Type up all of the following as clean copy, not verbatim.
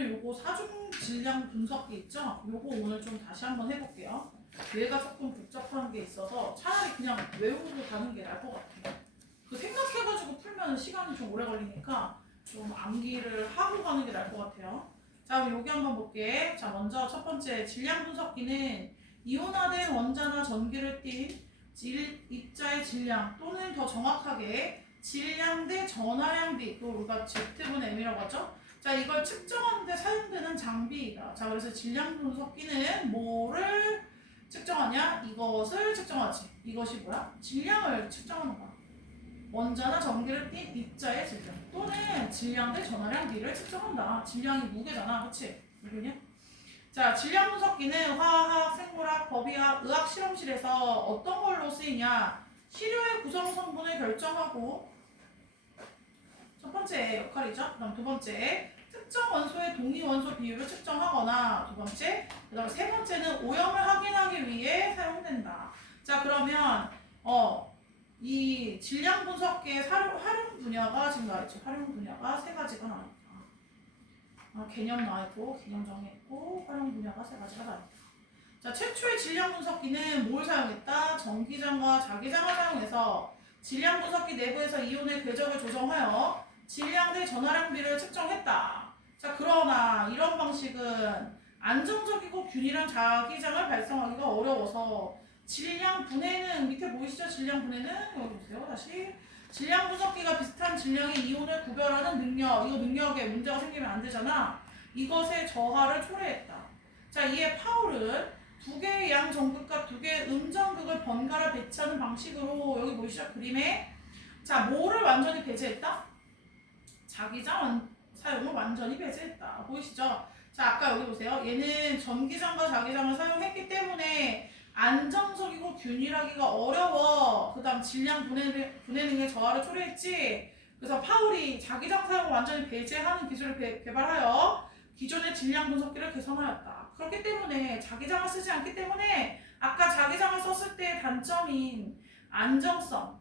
오늘 요거 사중 질량 분석기 있죠? 요거 오늘 좀 다시 한번 해볼게요. 얘가 조금 복잡한 게 있어서 차라리 그냥 외우고 가는 게 나을 것 같아요. 그 생각해가지고 풀면 시간이 좀 오래 걸리니까 좀 암기를 하고 가는 게 나을 것 같아요. 자, 그럼 여기 한번 볼게. 자, 먼저 첫 번째 질량 분석기는 이온화된 원자나 전기를 띤 입자의 질량 또는 더 정확하게 질량 대 전하량 비, 또 우리가 Z분의 M이라고 하죠. 자, 이걸 측정하는 데 사용되는 장비이다. 자, 그래서 질량 분석기는 뭐를 측정하냐? 이것을 측정하지. 이것이 뭐야? 질량을 측정하는 거야. 원자나 전기를 띤 입자의 질량 또는 질량 대 전하량 B를 측정한다. 질량이 무게잖아. 그치? 무게냐? 자, 질량 분석기는 화학, 생물학, 법의학, 의학 실험실에서 어떤 걸로 쓰이냐? 시료의 구성 성분을 결정하고 첫 번째 역할이죠. 그다음 두 번째 특정 원소의 동위 원소 비율을 측정하거나 두 번째 그다음 세 번째는 오염을 확인하기 위해 사용된다. 자, 그러면 이 질량 분석기의 활용 분야가 지금 나와 있죠. 활용 분야가 세 가지가 나와 있다. 개념 나와 있고 개념 정했고 활용 분야가 세 가지가 나와 있다. 자, 최초의 질량 분석기는 뭘 사용했다? 전기장과 자기장을 사용해서 질량 분석기 내부에서 이온의 궤적을 조정하여 질량 대 전하량 비를 측정했다. 자, 그러나 이런 방식은 안정적이고 균일한 자기장을 발생하기가 어려워서 질량 분해는 밑에 보이시죠? 질량 분해는 여기 보세요. 다시 질량 분석기가 비슷한 질량의 이온을 구별하는 능력, 이거 능력에 문제가 생기면 안 되잖아. 이것의 저하를 초래했다. 자, 이에 파울은 두 개의 양전극과 두 개의 음전극을 번갈아 배치하는 방식으로 여기 보이시죠? 그림에 자, 뭐를 완전히 배제했다? 자기장 사용을 완전히 배제했다. 보이시죠? 자, 아까 여기 보세요. 얘는 전기장과 자기장을 사용했기 때문에 안정적이고 균일하기가 어려워. 그 다음 질량 분해 능의 저하를 초래했지. 그래서 파울이 자기장 사용을 완전히 배제하는 기술을 개발하여 기존의 질량 분석기를 개선하였다. 그렇기 때문에 자기장을 쓰지 않기 때문에 아까 자기장을 썼을 때의 단점인 안정성은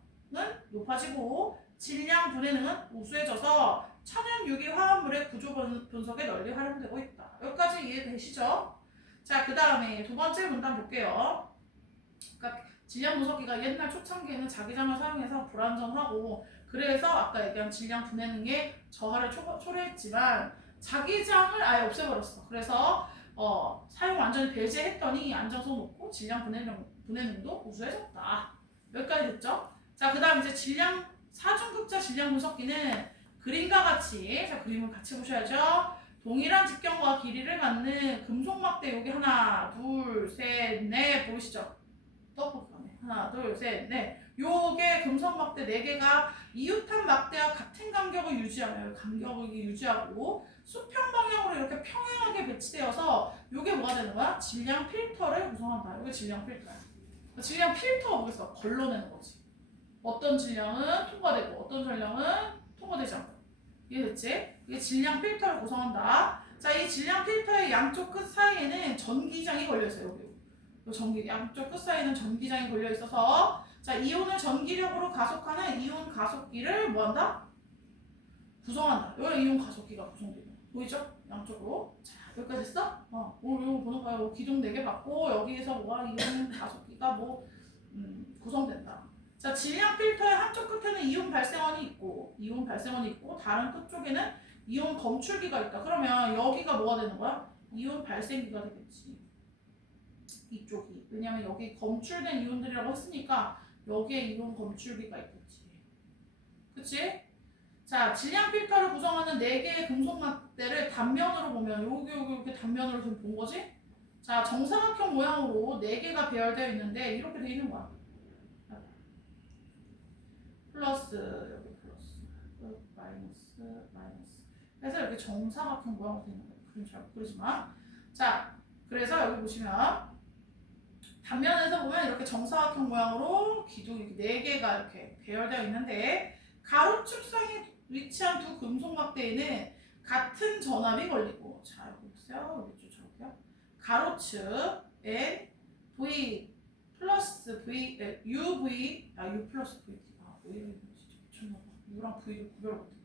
높아지고 질량 분해능은 우수해져서 천연 유기 화합물의 구조 분석에 널리 활용되고 있다. 여기까지 이해되시죠? 자, 그 다음에 두 번째 문단 볼게요. 그러니까 질량 분석기가 옛날 초창기에는 자기장을 사용해서 불안정하고 그래서 아까 얘기한 질량 분해능의 저하를 초래했지만 자기장을 아예 없애버렸어. 그래서 사용 완전히 배제했더니 안정성 높고 질량 분해능도 우수해졌다. 여기까지 됐죠? 자, 그 다음 이제 질량 사중극자 질량 분석기는 그림과 같이, 자, 그림을 같이 보셔야죠. 동일한 직경과 길이를 갖는 금속 막대 여기 하나, 둘, 셋, 넷 보이시죠? 떡볶이 가네. 하나, 둘, 셋, 넷. 요게 금속 막대 4개가 이웃한 막대와 같은 간격을 유지하며 간격을 유지하고 수평 방향으로 이렇게 평행하게 배치되어서 요게 뭐가 되는 거야? 질량 필터를 구성한다. 요게 질량 필터야. 질량 필터가 뭐겠어? 걸러내는 거지. 어떤 질량은 통과되고 어떤 질량은 통과되지 않고. 이해됐지? 이게 질량 필터를 구성한다. 자, 이 질량 필터의 양쪽 끝 사이에는 전기장이 걸려있어요. 여기. 양쪽 끝 사이에는 전기장이 걸려있어서 자, 이온을 전기력으로 가속하는 이온 가속기를 뭐한다? 구성한다. 여기 이온 가속기가 구성되고 보이죠? 양쪽으로. 자, 여기까지 했어? 오늘 이거 보는 거야. 기둥 4개 받고 여기에서 뭐가 이온 가속기가 구성된다. 자, 질량 필터의 한쪽 끝에는 이온 발생원이 있고 다른 끝쪽에는 이온 검출기가 있다. 그러면 여기가 뭐가 되는 거야? 이온 발생기가 되겠지. 이쪽이. 왜냐면 여기 검출된 이온들이라고 했으니까 여기에 이온 검출기가 있겠지. 그치? 자, 질량 필터를 구성하는 4개의 금속 막대를 단면으로 보면 여기 이렇게 단면으로 좀 본 거지? 자, 정사각형 모양으로 4개가 배열되어 있는데 이렇게 되어 있는 거야. 플러스 여기 플러스 마이너스 그래서 이렇게 정사각형 모양으로 되어 있는 거야. 그림 잘 그리지만 자, 그래서 여기 보시면 단면에서 보면 이렇게 정사각형 모양으로 기둥이 4개가 이렇게 배열되어 있는데 가로축상에 위치한 두 금속 막대에는 같은 전압이 걸리고 자, 여기 보세요. 여기 쭉 적을게요. 가로축 N V 플러스 V UV U 플러스 V U랑 V를 구별 못해.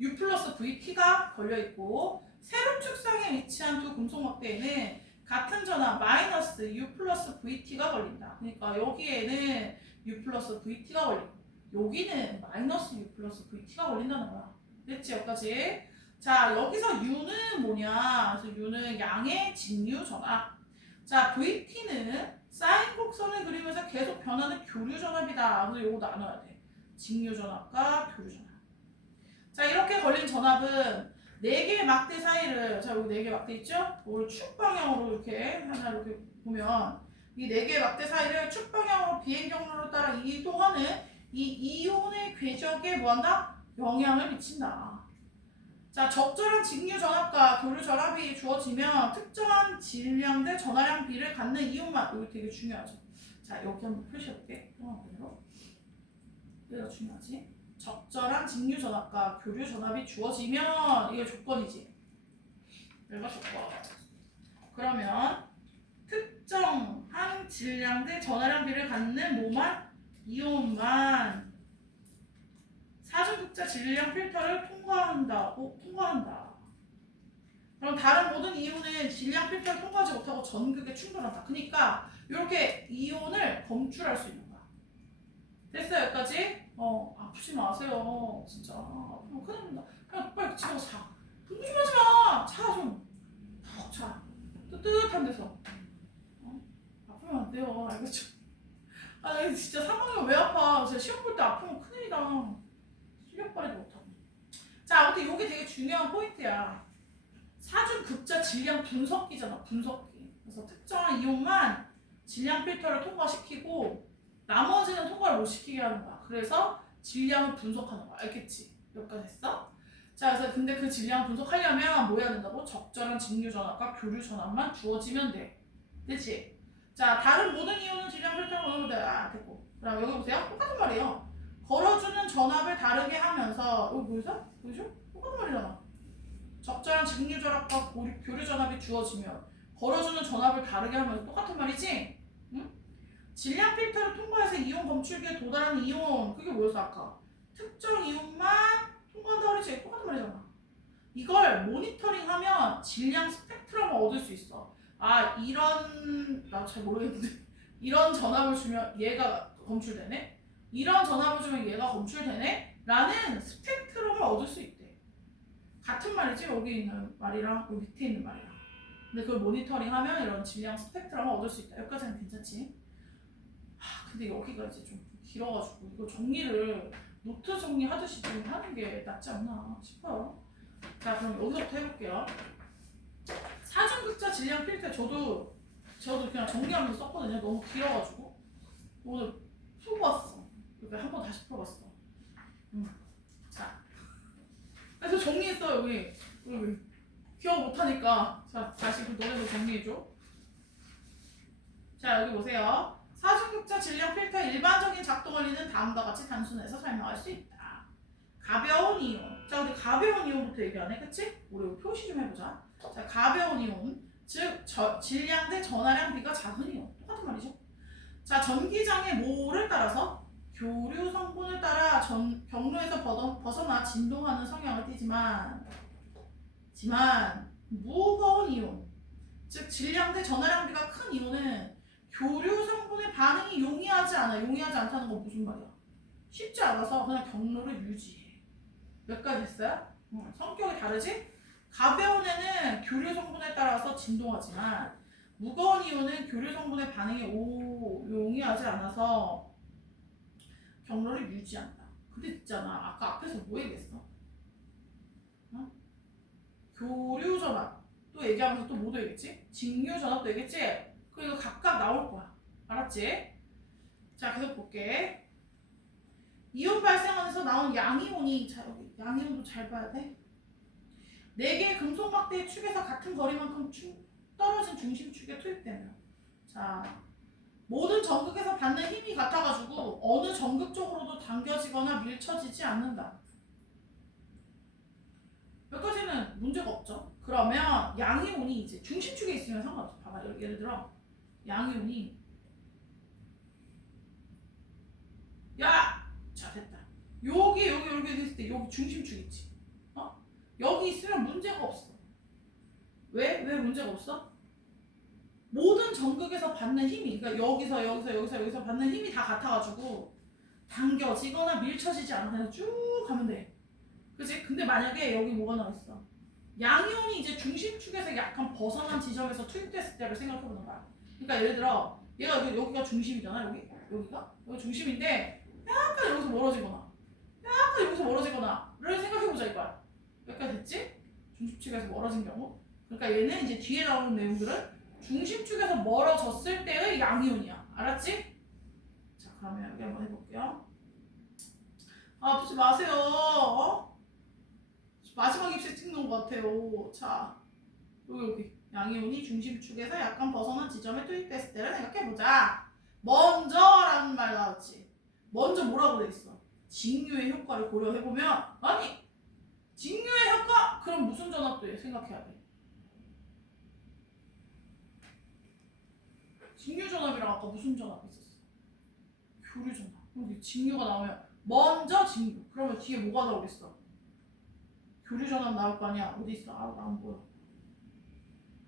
U 플러스 VT가 걸려있고 세로축상에 위치한 두 금속막대에는 같은 전압 마이너스 U 플러스 VT가 걸린다. 그러니까 여기에는 U 플러스 VT가 걸리고 여기는 마이너스 U 플러스 VT가 걸린다는 거야. 됐지? 여기까지. 자, 여기서 U는 뭐냐? 그래서 U는 양의 직류 전압. 자, VT는 사인 곡선을 그리면서 계속 변하는 교류 전압이다. 그래서 요거 나눠야 돼. 직류 전압과 교류 전압. 자, 이렇게 걸린 전압은 4개의 막대 사이를, 자, 여기 4개 막대 있죠? 이걸 축 방향으로 이렇게 하나 이렇게 보면 이 4개의 막대 사이를 축 방향으로 비행 경로를 따라 이동하는 이 이온의 궤적에 뭐한다? 영향을 미친다. 자, 적절한 직류 전압과 교류 전압이 주어지면 특정한 질량 대 전하량 비를 갖는 이온만, 이거 되게 중요하죠. 자, 여기 한번 표시해볼게. 여기가 중요하지. 적절한 직류 전압과 교류 전압이 주어지면 이게 조건이지. 여기가 조건. 그러면 특정한 질량 대 전하량 비를 갖는 뭐만? 이온만 사중극자 질량 필터를 통과한다. 그럼 다른 모든 이온은 질량 필터를 통과하지 못하고 전극에 충돌한다. 그러니까 이렇게 이온을 검출할 수 있는 거야. 됐어요? 여기까지? 아프지 마세요. 진짜 아프면 큰일 납니다. 그냥 빨리 집에 가서 자. 조심하지 마. 자 좀. 푹 자. 뜨뜻한 데서. 아프면 안 돼요. 알겠죠? 아, 나 진짜 상황이 왜 아파. 제가 시험 볼 때 아프면 큰일이다. 실력 발휘도 못하고. 자, 아무튼 이게 되게 중요한 포인트야. 사중 극자 질량 분석기잖아. 분석기. 그래서 특정한 이온만 질량 필터를 통과시키고 나머지는 통과를 못 시키게 하는 거야. 그래서 질량을 분석하는 거야. 알겠지? 여기까지 했어? 자, 그래서 근데 그 질량 분석하려면 뭐 해야 된다고? 적절한 직류 전압과 교류 전압만 주어지면 돼. 됐지? 자, 다른 모든 이온은 질량 필터를 어느 정도 됐고. 그럼 여기 보세요. 똑같은 말이에요. 걸어주는 전압을 다르게 하면서 여기 보이죠? 똑같은 말이잖아. 적절한 직류 전압과 교류 전압이 주어지면 걸어주는 전압을 다르게 하면서 똑같은 말이지? 응? 질량 필터를 통과해서 이온 검출기에 도달하는 이온, 그게 뭐였어 아까? 특정 이온만 통과한다 그랬지? 똑같은 말이잖아. 이걸 모니터링하면 질량 스펙트럼을 얻을 수 있어. 아, 나 잘 모르겠는데 이런 전압을 주면 얘가 검출되네? 이런 전압을 주면 얘가 검출되네? 라는 스펙트럼을 얻을 수 있대. 같은 말이지? 여기 있는 말이랑 여기 밑에 있는 말이랑. 근데 그걸 모니터링하면 이런 질량 스펙트럼을 얻을 수 있다. 여기까지는 괜찮지? 근데 여기가 이제 좀 길어가지고 이거 정리를 노트 정리하듯이 좀 하는 게 낫지 않나 싶어요. 자, 그럼 여기서부터 해볼게요. 사중극자 질량 필터 저도 그냥 정리하면서 썼거든요. 너무 길어가지고 오늘 풀고 왔어. 그러니까 한 번 다시 풀어봤어. 자, 그래서 정리했어. 여기 기억 못하니까. 자, 다시 그 너네도 정리해줘. 자, 여기 보세요. 사중극자 질량 필터의 일반적인 작동 원리는 다음과 같이 단순해서 설명할 수 있다. 가벼운 이온. 자, 근데 가벼운 이온부터 얘기하네, 그치? 우리 표시 좀 해보자. 자, 가벼운 이온, 즉 질량 대 전하량 비가 작은 이온. 똑같은 말이죠. 자, 전기장의 모를 따라서 교류 성분을 따라 경로에서 벗어나 진동하는 성향을 띠지만 무거운 이온, 즉 질량 대 전하량 비가 큰 이온은 교류 성분의 반응이 용이하지 않아. 용이하지 않다는 건 무슨 말이야? 쉽지 않아서 그냥 경로를 유지해. 몇 가지 했어요? 성격이 다르지? 가벼운 애는 교류 성분에 따라서 진동하지만 무거운 이온은 교류 성분의 반응이 용이하지 않아서 경로를 유지한다. 근데 있잖아. 아까 앞에서 뭐 얘기했어? 교류 전압도 얘기하면서 또 뭐도 얘기했지? 직류 전압도 얘기했지? 그리고 각각 나올 거야. 알았지? 자, 계속 볼게. 이온 발생원에서 나온 양이온이, 자, 여기 양이온도 잘 봐야 돼. 4개의 금속 막대의 축에서 같은 거리만큼 떨어진 중심축에 투입되면, 자, 모든 전극에서 받는 힘이 같아가지고 어느 전극 쪽으로도 당겨지거나 밀쳐지지 않는다. 여기까지는 문제가 없죠. 그러면 양이온이 이제 중심축에 있으면 상관없어. 봐봐, 예를 들어 양이온이 자, 됐다. 여기 있을 때 여기 중심축 있지. 여기 있으면 문제가 없어. 왜 문제가 없어? 모든 전극에서 받는 힘이, 그러니까 여기서 받는 힘이 다 같아가지고 당겨지거나 밀쳐지지 않아. 그냥 쭉 가면 돼. 그치? 근데 만약에 여기 뭐가 나와있어? 양이온이 이제 중심축에서 약간 벗어난 지점에서 투입됐을 때를 생각해보는 거야. 그러니까 예를 들어 얘가 여기가 중심이잖아. 여기가 중심인데 약간 여기서 멀어지거나를 생각해보자 이거야. 여기까지 됐지? 중심축에서 멀어진 경우. 그러니까 얘는 이제 뒤에 나오는 내용들은 중심축에서 멀어졌을 때의 양이온이야. 알았지? 자, 그러면 여기 한번 해볼게요. 아프지 마세요. 어? 마지막 입술 찍는 것 같아요. 자, 여기 양이온이 중심축에서 약간 벗어난 지점에 투입됐을 때를 생각해보자. 먼저라는 말 나왔지. 먼저 뭐라고 돼 있어? 직류의 효과를 고려해보면, 아니 직류의 효과? 그럼 무슨 전압도 생각해야 돼. 직류 전압이랑 아까 무슨 전압이 있었어? 교류 전압. 그럼 직류가 나오면 먼저 직류. 그러면 뒤에 뭐가 나오겠어? 교류 전압 나올 거 아니야. 어디 있어? 아, 나 안 보여.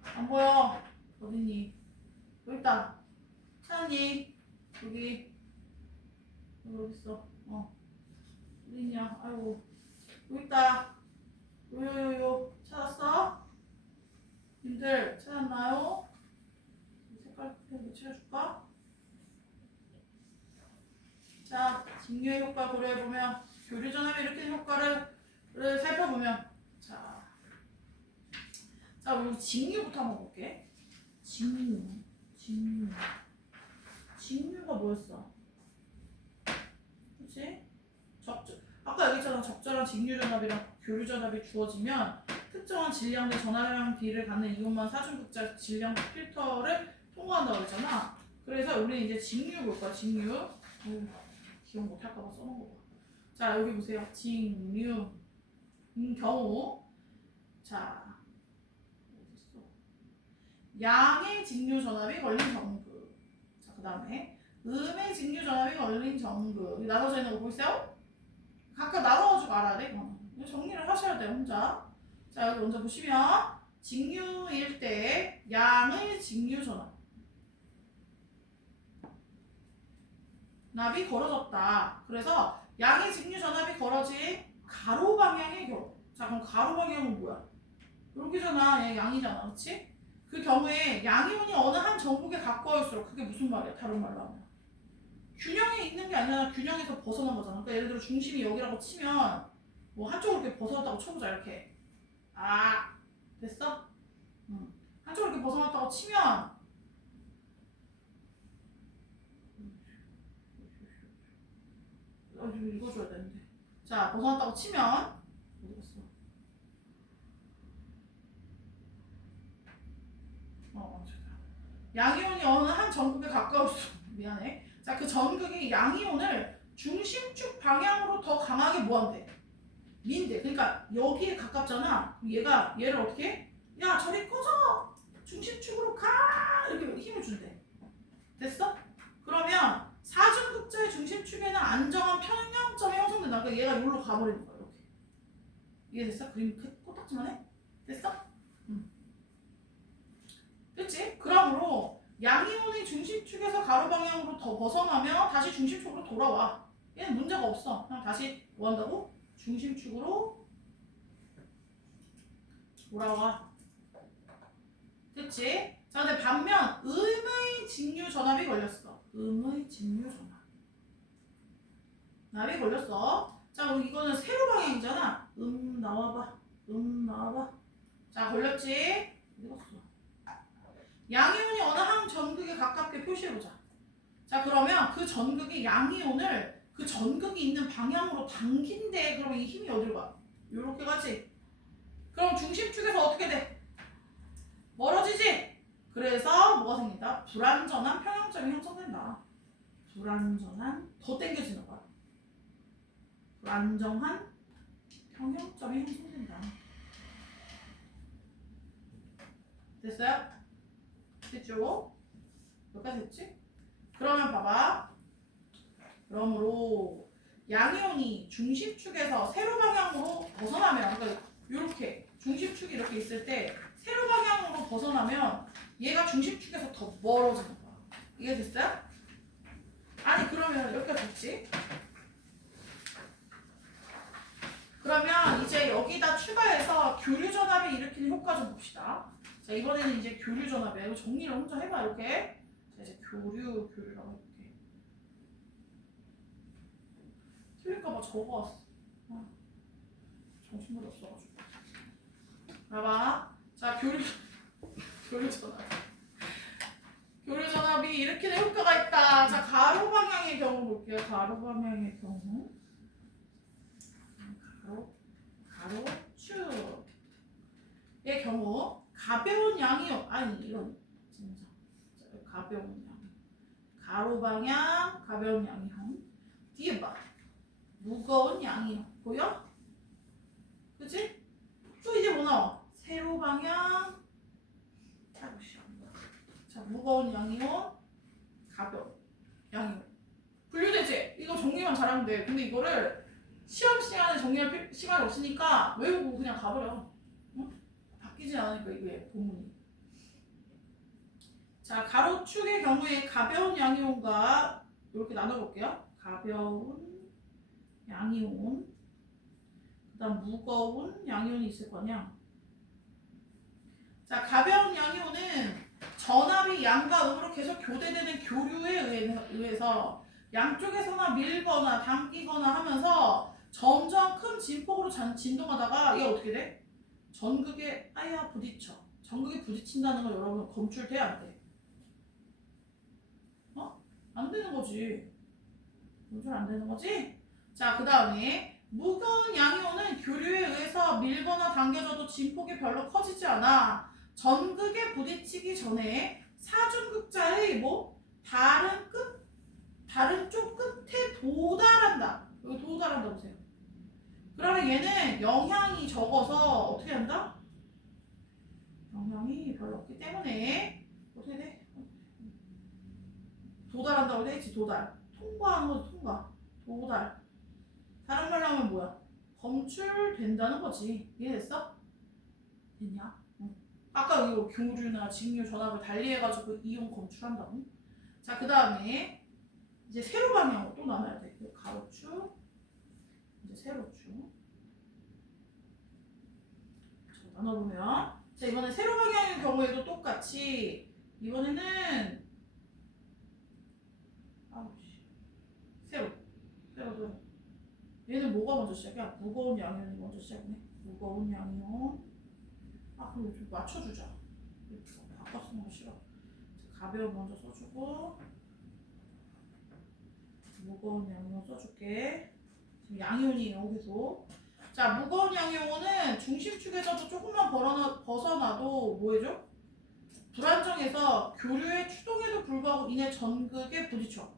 안 보여. 어디니? 여기 있다. 찾았니? 여기 어디 있어? 어디 있냐? 아이고 여기 있다. 요요요요 찾았어? 님들 찾았나요? 색깔 칠해줄까? 자, 직류의 효과 고려해보면 교류 전압이 일으키는 효과를 살펴보면 자, 우리 직류부터 한번 볼게. 직류가 뭐였어? 그치? 아까 얘기했잖아. 적절한 직류 전압이랑 교류 전압이 주어지면 특정한 질량의 전하량 B를 갖는 이온만 사중극자 질량 필터를 통과한다고 했잖아. 그래서 우리 이제 직류 볼 거야. 직류. 기억 못할까봐 써놓은 거 봐. 자, 여기 보세요. 직류 경우 자 어딨어? 양의 직류 전압이 걸린 정극. 자, 그 다음에 음의 직류 전압이 걸린 정극. 여기 나눠져 있는 거 보이세요? 각각 나눠가지고 알아야 돼. 이거 정리를 하셔야 돼요, 혼자. 자, 여기 먼저 보시면 직류일 때 양의 직류 전압이 걸어졌다. 그래서 양의 직류 전압이 걸어진 가로 방향의 경우. 자, 그럼 가로 방향은 뭐야? 이렇게잖아. 얘 양이잖아. 그렇지? 그 경우에 양이온이 어느 한 정극에 가까울수록 그게 무슨 말이야? 다른 말로 하면 균형이 있는 게 아니라 균형에서 벗어난 거잖아. 그러니까 예를 들어 중심이 여기라고 치면 뭐 한쪽으로 이렇게 벗어났다고 쳐보자. 이렇게. 아, 됐어? 한쪽으로 이렇게 벗어났다고 치면 좀 읽어줘야 되는데. 자, 벗어났다고 치면 어디 갔어? 양이온이 어느 한 전극에 가까울수록 미안해. 자, 그 전극이 양이온을 중심축 방향으로 더 강하게 뭐한대? 민대. 그러니까 여기에 가깝잖아. 얘를 어떻게 해? 야, 저리 꺼져! 중심축으로 가! 이렇게 힘을 준대. 됐어? 그러면 사중극자의 중심축에는 안정한 평형점이 형성된다. 그러니까 얘가 여기로 가버리는 거야. 이렇게. 이해됐어? 그림 코딱지만 해? 됐어? 그치? 그러므로 양이온이 중심축에서 가로 방향으로 더 벗어나면 다시 중심축으로 돌아와. 얘는 문제가 없어. 그냥 다시 뭐 한다고? 중심축으로 돌아와. 그치? 자, 근데 반면 음의 직류 전압이 걸렸어. 음의 직류 전압이 걸렸어. 자, 그럼 이거는 세로 방향이잖아. 나와봐. 나와봐. 자, 걸렸지? 읽었어. 양이온이 어느 한 전극에 가깝게 표시해보자. 자, 그러면 그 전극이 양이온을 그 전극이 있는 방향으로 당긴대. 그러면 이 힘이 어디로 가? 요렇게 가지? 그럼 중심축에서 어떻게 돼? 멀어지지? 그래서 뭐가 생긴다? 불안전한 평형점이 형성된다. 불안전한, 더 당겨지는 거야. 불안정한 평형점이 형성된다. 됐어요? 됐죠? 여기까지 됐지? 그러면 봐봐. 그러므로 양이온이 중심축에서 세로 방향으로 벗어나면, 그러니까 이렇게 중심축이 이렇게 있을 때 세로 방향으로 벗어나면 얘가 중심축에서 더 멀어지는 거야. 이해됐어요? 아니 그러면 여기까지 됐지? 그러면 이제 여기다 추가해서 교류 전압이 일으키는 효과 좀 봅시다. 자 이번에는 이제 교류 전압이에요. 이거 정리를 혼자 해봐 이렇게. 자 이제 교류라고 해볼게. 틀릴까봐 적어왔어. 정신물이 없어가지고. 봐봐. 자 교류 전압. 교류 전압이 일으키는 효과가 있다. 자 가로 방향의 경우 볼게요. 가로 방향의 경우. 가로축의 경우 가벼운 양이요. 아니 이런 진짜 가벼운 양. 가로 방향 가벼운 양이형. 뒤에 봐. 무거운 양이요. 보여? 그치? 또 이제 뭐 나와? 세로 방향. 자 무거운 양이요. 가벼운 양이요. 분류되지? 이거 정리만 잘하면 돼. 근데 이거를 시험 시간에 정리할 시간이 없으니까 외우고 그냥 가버려. 응? 바뀌지 않으니까 이게 본문이. 자 가로축의 경우에 가벼운 양이온과 이렇게 나눠볼게요. 가벼운 양이온 그 다음 무거운 양이온이 있을 거냐. 자 가벼운 양이온은 전압이 양과 음으로 계속 교대되는 교류에 의해서 양쪽에서나 밀거나 당기거나 하면서 점점 큰 진폭으로 진동하다가 얘가 어떻게 돼? 전극에 부딪혀. 전극에 부딪힌다는 거 여러분 검출돼 안 돼? 안 되는 거지. 검출 안 되는 거지? 자, 그 다음에 무거운 양이온은 교류에 의해서 밀거나 당겨져도 진폭이 별로 커지지 않아. 전극에 부딪히기 전에 사중극자의 다른 쪽 끝에 도달한다. 여기 도달한다 보세요. 그러면 얘는 영향이 적어서 어떻게 한다? 영향이 별로 없기 때문에 어떻게 돼? 도달한다고 되겠지. 도달. 통과하는 거지. 통과. 도달. 다른 말로 하면 뭐야? 검출된다는 거지. 이해됐어? 됐냐? 응. 아까 이거 교류나 직류 전압을 달리해가지고 이온 검출한다고. 자, 그 다음에 이제 세로 방향으로 또 나눠야 돼. 가로축, 이제 세로축. 자, 나눠보면 자 이번에 세로 방향의 경우에도 똑같이 이번에는 세로 얘는 뭐가 먼저 시작이야? 무거운 양이온이 먼저 시작이네. 무거운 양이온. 그럼 좀 맞춰주자. 바꿔 쓰는 거 싫어. 가벼운 먼저 써주고 무거운 양이온 써줄게. 지금 양이온이에요 계속. 자 무거운 양이온은 중심축에서도 조금만 벗어나도 뭐해줘? 불안정해서 교류의 추동에도 불구하고 이내 전극에 부딪혀.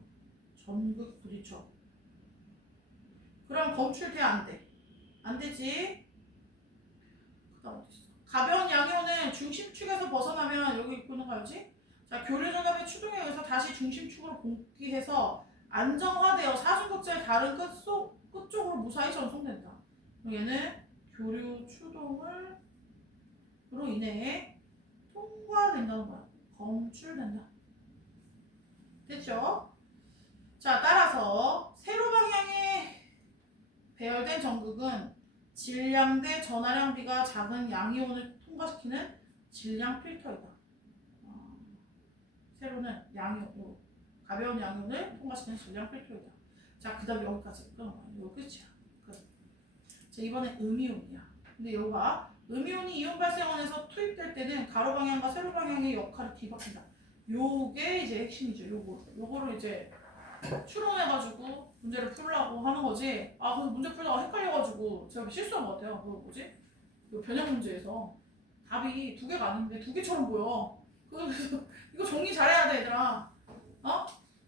전극 부딪혀. 그럼 검출돼 안 돼? 안 되지. 그다음 어디 있어? 가벼운 양이온은 중심축에서 벗어나면 여기 있는 거 알지? 자 교류 전압의 추동에 의해서 다시 중심축으로 복귀해서 안정화되어 사중극자의 다른 끝쪽으로 무사히 전송된다. 얘는 교류 추동으로 인해 통과된다는 거야. 검출된다. 됐죠? 자, 따라서 세로 방향에 배열된 전극은 질량 대 전하량비가 작은 양이온을 통과시키는 질량 필터이다. 세로는 양이온, 가벼운 양이온을 통과시키는 질량 필터이다. 자, 그 다음 여기까지 끊어봐. 이거 끝이야. 끝. 자, 이번엔 음이온이야. 근데 여기가 음이온이 이온 발생원에서 투입될 때는 가로 방향과 세로 방향의 역할이 뒤바뀐다. 요게 이제 핵심이죠. 요거를 이제 추론해가지고 문제를 풀려고 하는 거지. 근데 문제 풀다가 헷갈려가지고 제가 실수한 것 같아요. 그거 뭐지? 그 변형 문제에서 답이 두 개가 아닌데 두 개처럼 보여. 그래서 이거 정리 잘해야 돼, 얘들아.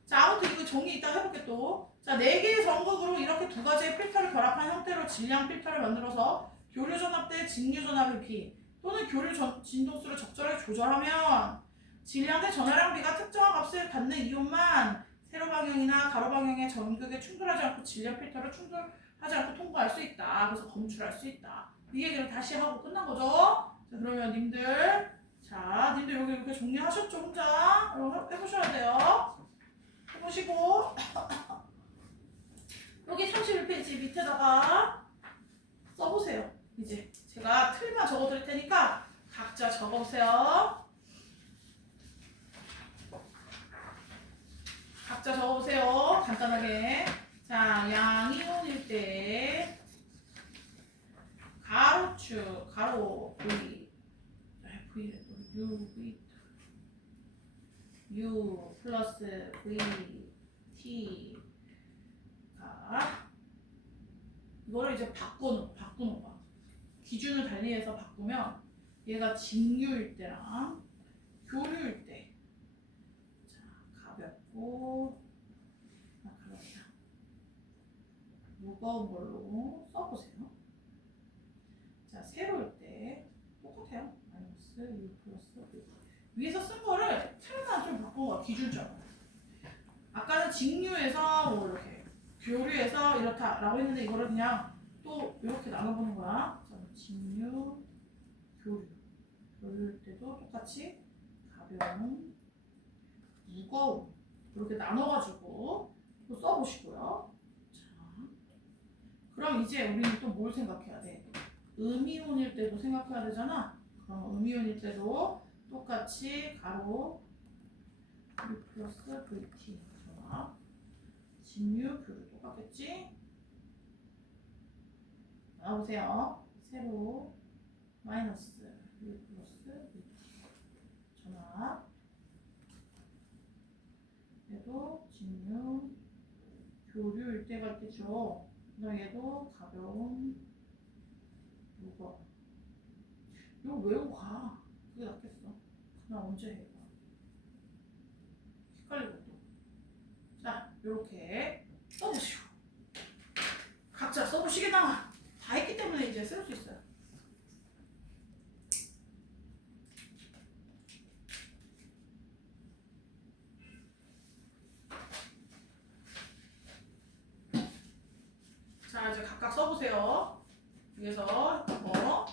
자, 아무튼 이거 정리 이따 해볼게 또. 자, 4개의 전극으로 이렇게 두 가지의 필터를 결합한 형태로 질량 필터를 만들어서 교류 전압 대 직류 전압의 비 또는 교류 진동수를 적절하게 조절하면 질량 대 전하량비가 특정한 값을 갖는 이온만 세로 방향이나 가로 방향의 전극에 충돌하지 않고 질량 필터를 충돌하지 않고 통과할 수 있다. 그래서 검출할 수 있다. 이 얘기를 다시 하고 끝난 거죠? 자, 그러면 님들 여기 이렇게 정리하셨죠? 혼자? 해보셔야 돼요. 해보시고 여기 31페이지 밑에다가 써보세요. 이제 제가 틀만 적어드릴 테니까 각자 적어보세요. 각자 적어보세요. 간단하게. 자, 양이온일 때 가로축, 가로 V, U 플러스 V, T 가 이거를 이제 바꾸는 거야. 기준을 달리해서 바꾸면 얘가 직류일 때랑 교류일 때 자, 가볍고 무거운 걸로 써보세요. 자, 세로일 때 똑같아요. 마이너스 U 플러스 V. 위에서 쓴 거를 틀만 좀 바꾼 거야, 기준점을. 아까는 직류에서 뭐 이렇게 교류에서 이렇다라고 했는데 이거를 그냥 또 이렇게 나눠보는 거야. 직류, 교류. 교류일 때도 똑같이 가벼움, 무거움 이렇게 나눠가지고 또 써보시고요. 자, 그럼 이제 우리는 또 뭘 생각해야 돼? 음이온일 때도 생각해야 되잖아. 그럼 음이온일 때도 똑같이 가로 U 플러스 VT 전압 직류 교류 똑같겠지? 나오세요. 세로 마이너스 U 플러스 VT 전압 얘도 직류 교류일 때가 있겠죠. 그다음 얘도 가벼운 무거워. 이거 외우고 가. 그게 낫겠어. 나 언제 해? 헷갈리고 또. 자, 요렇게 써보시고 각자 써보시게나 다 했기 때문에 이제 쓸 수 있어요. 자, 이제 각각 써보세요. 위에서 했던 거.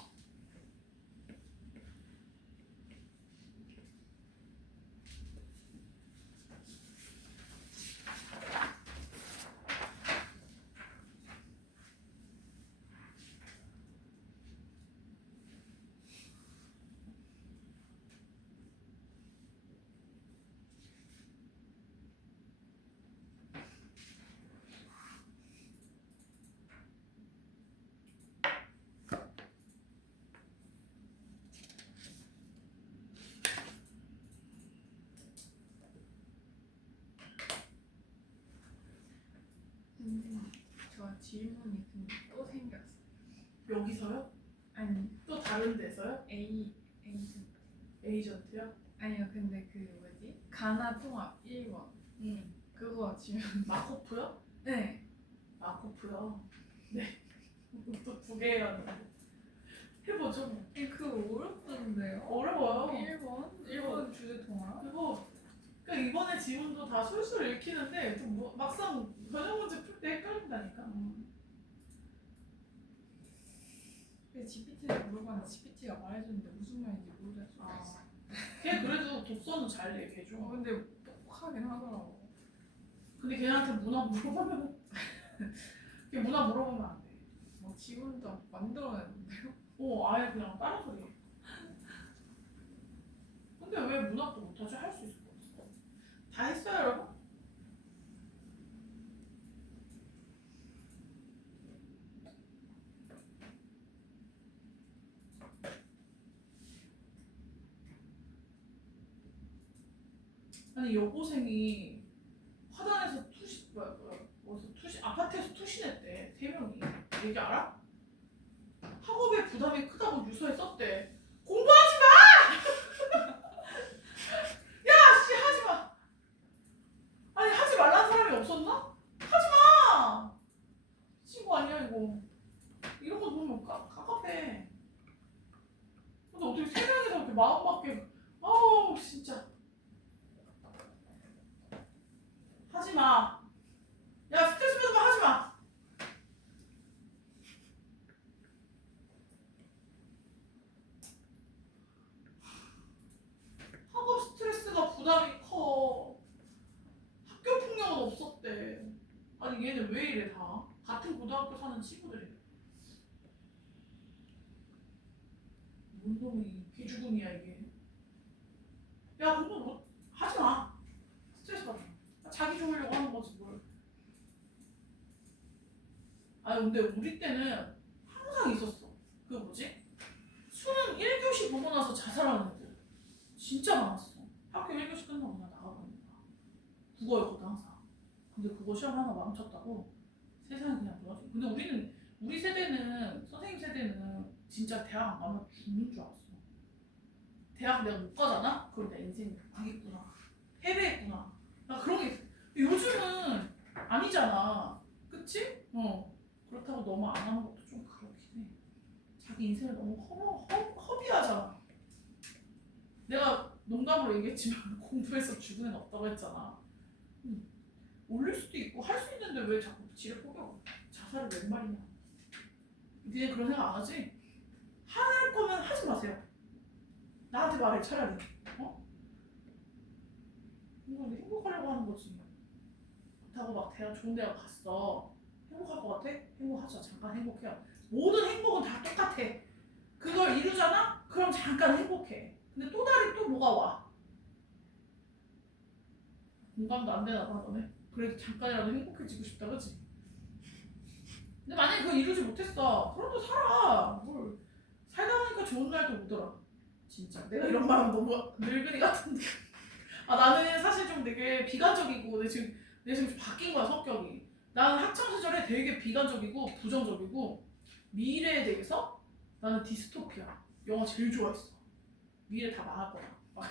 선생님, 저 질문이 근데 또 생겼어요. 여기서요? 아니, 또 다른 데서요? 에이전트. 에이전트요? 아니요, 근데 그 뭐지? 가나 통합 1번. 그거 질문. 마코프요? 네. 마코프요? 네. 또 두 개였는데. 해보죠. 그거 어렵던데요? 어려워요. 1번 주제 통합. 그리고 그러니까 이번에 지문도 다 술술 읽히는데 좀 막상 변형 문제 풀 때 헷갈린다니까. 근데 GPT를 물어봤는데 GPT가 말해줬는데 무슨 말인지 모르겠어. 걔 그래도 독서는 잘 얘기해줘. 근데 똑똑하긴 하더라고. 근데 걔한테 문화 물어보면 걔 문화 물어보면 안 돼. 막 지 혼자 만들어냈는데요? 아예 그냥 다른 소리 해. 근데 왜 문학도 못하지? 할 수 있을 것 같아. 다 했어요, 여러분? 아니 여고생이 화단에서 아파트에서 투신했대. 3명이. 얘기 알아? 학업에 부담이 크다고 유서에 썼대. 공부하지 마! 야, 씨, 하지 마! 아니, 하지 말라는 사람이 없었나? 하지 마! 친구 아니야, 이거. 이런 거 보면 깝깝해. 근데 어떻게 3명이서 이렇게 마음밖에, 아우, 진짜. 하지 마. 야, 스트레스 받으면 하지 마. 친구들이래 다. 같은 고등학교 사는 친구들이래. 뭔 놈이 개죽음이야 이게. 야 공부 못 하지 마. 스트레스 받아. 자기 좋으려고 하는 거지 뭘. 아 근데 우리 때는 항상 있었어. 그 뭐지? 수능 1교시 보고 나서 자살하는 애들 진짜 많았어. 학교 1교시 끝나고 그냥 나가버린다. 국어였거든 항상. 근데 그거 시험 하나 망쳤다고 세상이 그냥 무너져. 근데 우리 세대는 선생님 세대는 진짜 대학 안 가면 죽는 줄 알았어. 대학 내가 못 가잖아? 그럼 내 인생 망했구나. 패배했구나. 나 그런 게 있어. 요즘은 아니잖아. 그치? 그렇다고 너무 안 하는 것도 좀 그렇긴 해. 자기 인생을 너무 허비하잖아. 내가 농담으로 얘기했지만 공부해서 죽은 애는 없다고 했잖아. 올릴 수도 있고 할 수 있는데 왜 자꾸 지를 포겨? 자살을 웬 말이냐? 니네 그런 생각 안 하지? 할 거면 하지 마세요. 나한테 말해 차라리. 이건 행복하려고 하는 거지. 그렇다고 막 대학 좋은 대학 갔어. 행복할 것 같아? 행복하자. 잠깐 행복해요. 모든 행복은 다 똑같아. 그걸 이루잖아? 그럼 잠깐 행복해. 근데 또 다른 또 뭐가 와? 공감도 안 되나 봐 너네. 그래도 잠깐이라도 행복해지고 싶다 그치? 근데 만약에 그거 이루지 못했어. 그럼 또 살아. 뭘 살다 보니까 좋은 날도 오더라. 진짜 내가 이런 말하면 너무 늙은이 같은데. 아 나는 사실 좀 되게 비관적이고 내 지금 좀 바뀐 거야 성격이. 나는 학창 시절에 되게 비관적이고 부정적이고 미래에 대해서 나는 디스토피아 영화 제일 좋아했어. 미래 다 망할 거야. 막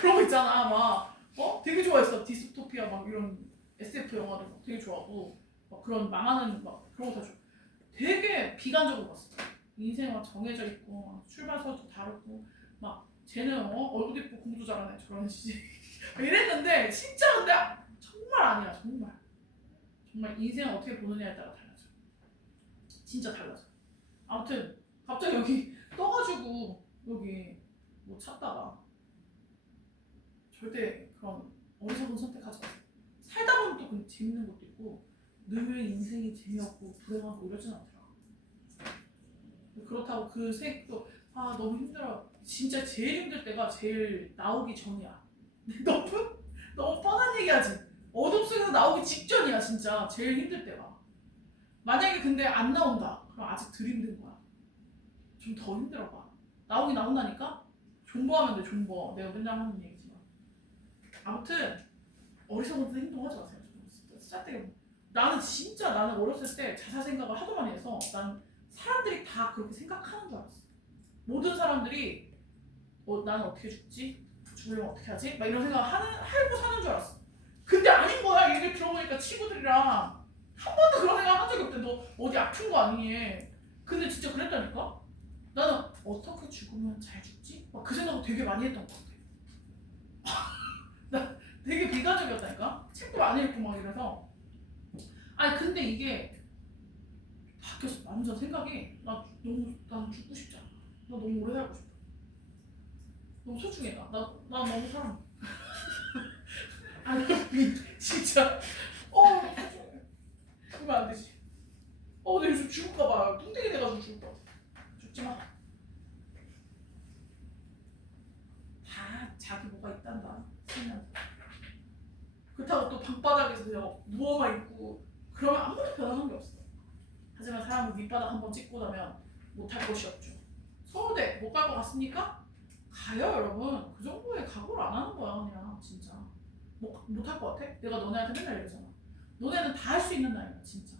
그런 거 있잖아 막 되게 좋아했어. 디스토피아 막 이런 SF 영화들 막 되게 좋아하고 막 그런 망하는 막 그런 거 다 좋아. 되게 비관적으로 봤어. 인생 막 정해져 있고 막 출발서도 다르고 막 쟤는 얼굴 예쁘고 공부도 잘하네 저런 씨 이랬는데 진짜 근데 정말 아니야 정말. 정말 인생을 어떻게 보느냐에 따라 달라져. 진짜 달라져. 아무튼 갑자기 여기 떠가지고 여기 뭐 찾다가 절대 그런 어리석은 선택하지 마세요. 살다 보면 또 재밌는 것도 있고 늘 인생이 재미없고 불행하고 이러진 않더라. 그렇다고 그 생도 너무 힘들어. 진짜 제일 힘들 때가 제일 나오기 전이야. 너무 뻔한 얘기하지. 어둠 속에서 나오기 직전이야 진짜 제일 힘들 때가. 만약에 근데 안 나온다. 그럼 아직 덜 힘든 거야. 좀 더 힘들어봐. 나오긴 나온다니까? 존버하면 돼 존버. 내가 맨날 하는 얘기지만. 아무튼 어리석은 행동하지 마세요. 쓰잘데기. 나는 어렸을 때 자살 생각을 하도 많이 해서 난 사람들이 다 그렇게 생각하는 줄 알았어. 모든 사람들이 나는 어떻게 죽지? 죽으려면 어떻게 하지? 막 이런 생각 하고 사는 줄 알았어. 근데 아닌 거야. 얘기 들어보니까 친구들이랑 한 번도 그런 생각 한 적이 없대. 너 어디 아픈 거 아니니? 근데 진짜 그랬다니까? 나는 어떻게 죽으면 잘 죽지? 막 그 생각을 되게 많이 했던 것 같아. 나 되게 비관적이었다니까? 책도 많이 읽고 막 이래서. 아니 근데 이게 바뀌었어. 완전 생각이. 난 죽고 싶잖아. 나 너무 오래 살고 싶어. 너무 소중해 나 너무 사랑해. 아니 진짜 소중해. 죽으면 안 되지. 나 요즘 죽을까봐 뚱땡이 돼가지고 죽을까. 죽지 마. 다 자기 뭐가 있단다. 그렇다고 또 방바닥에서 그냥 누워만 있고 그러면 아무것도 변하는 게 없어. 하지만 사람은 밑바닥 한번 찍고 나면 못할 것이 없죠. 서울대 못 갈 것 같습니까? 가요 여러분. 그 정도의 각오를 안 하는 거야 그냥 진짜. 못할 것 같아? 내가 너네한테 맨날 이러잖아. 너네는 다 할 수 있는 나이야 진짜.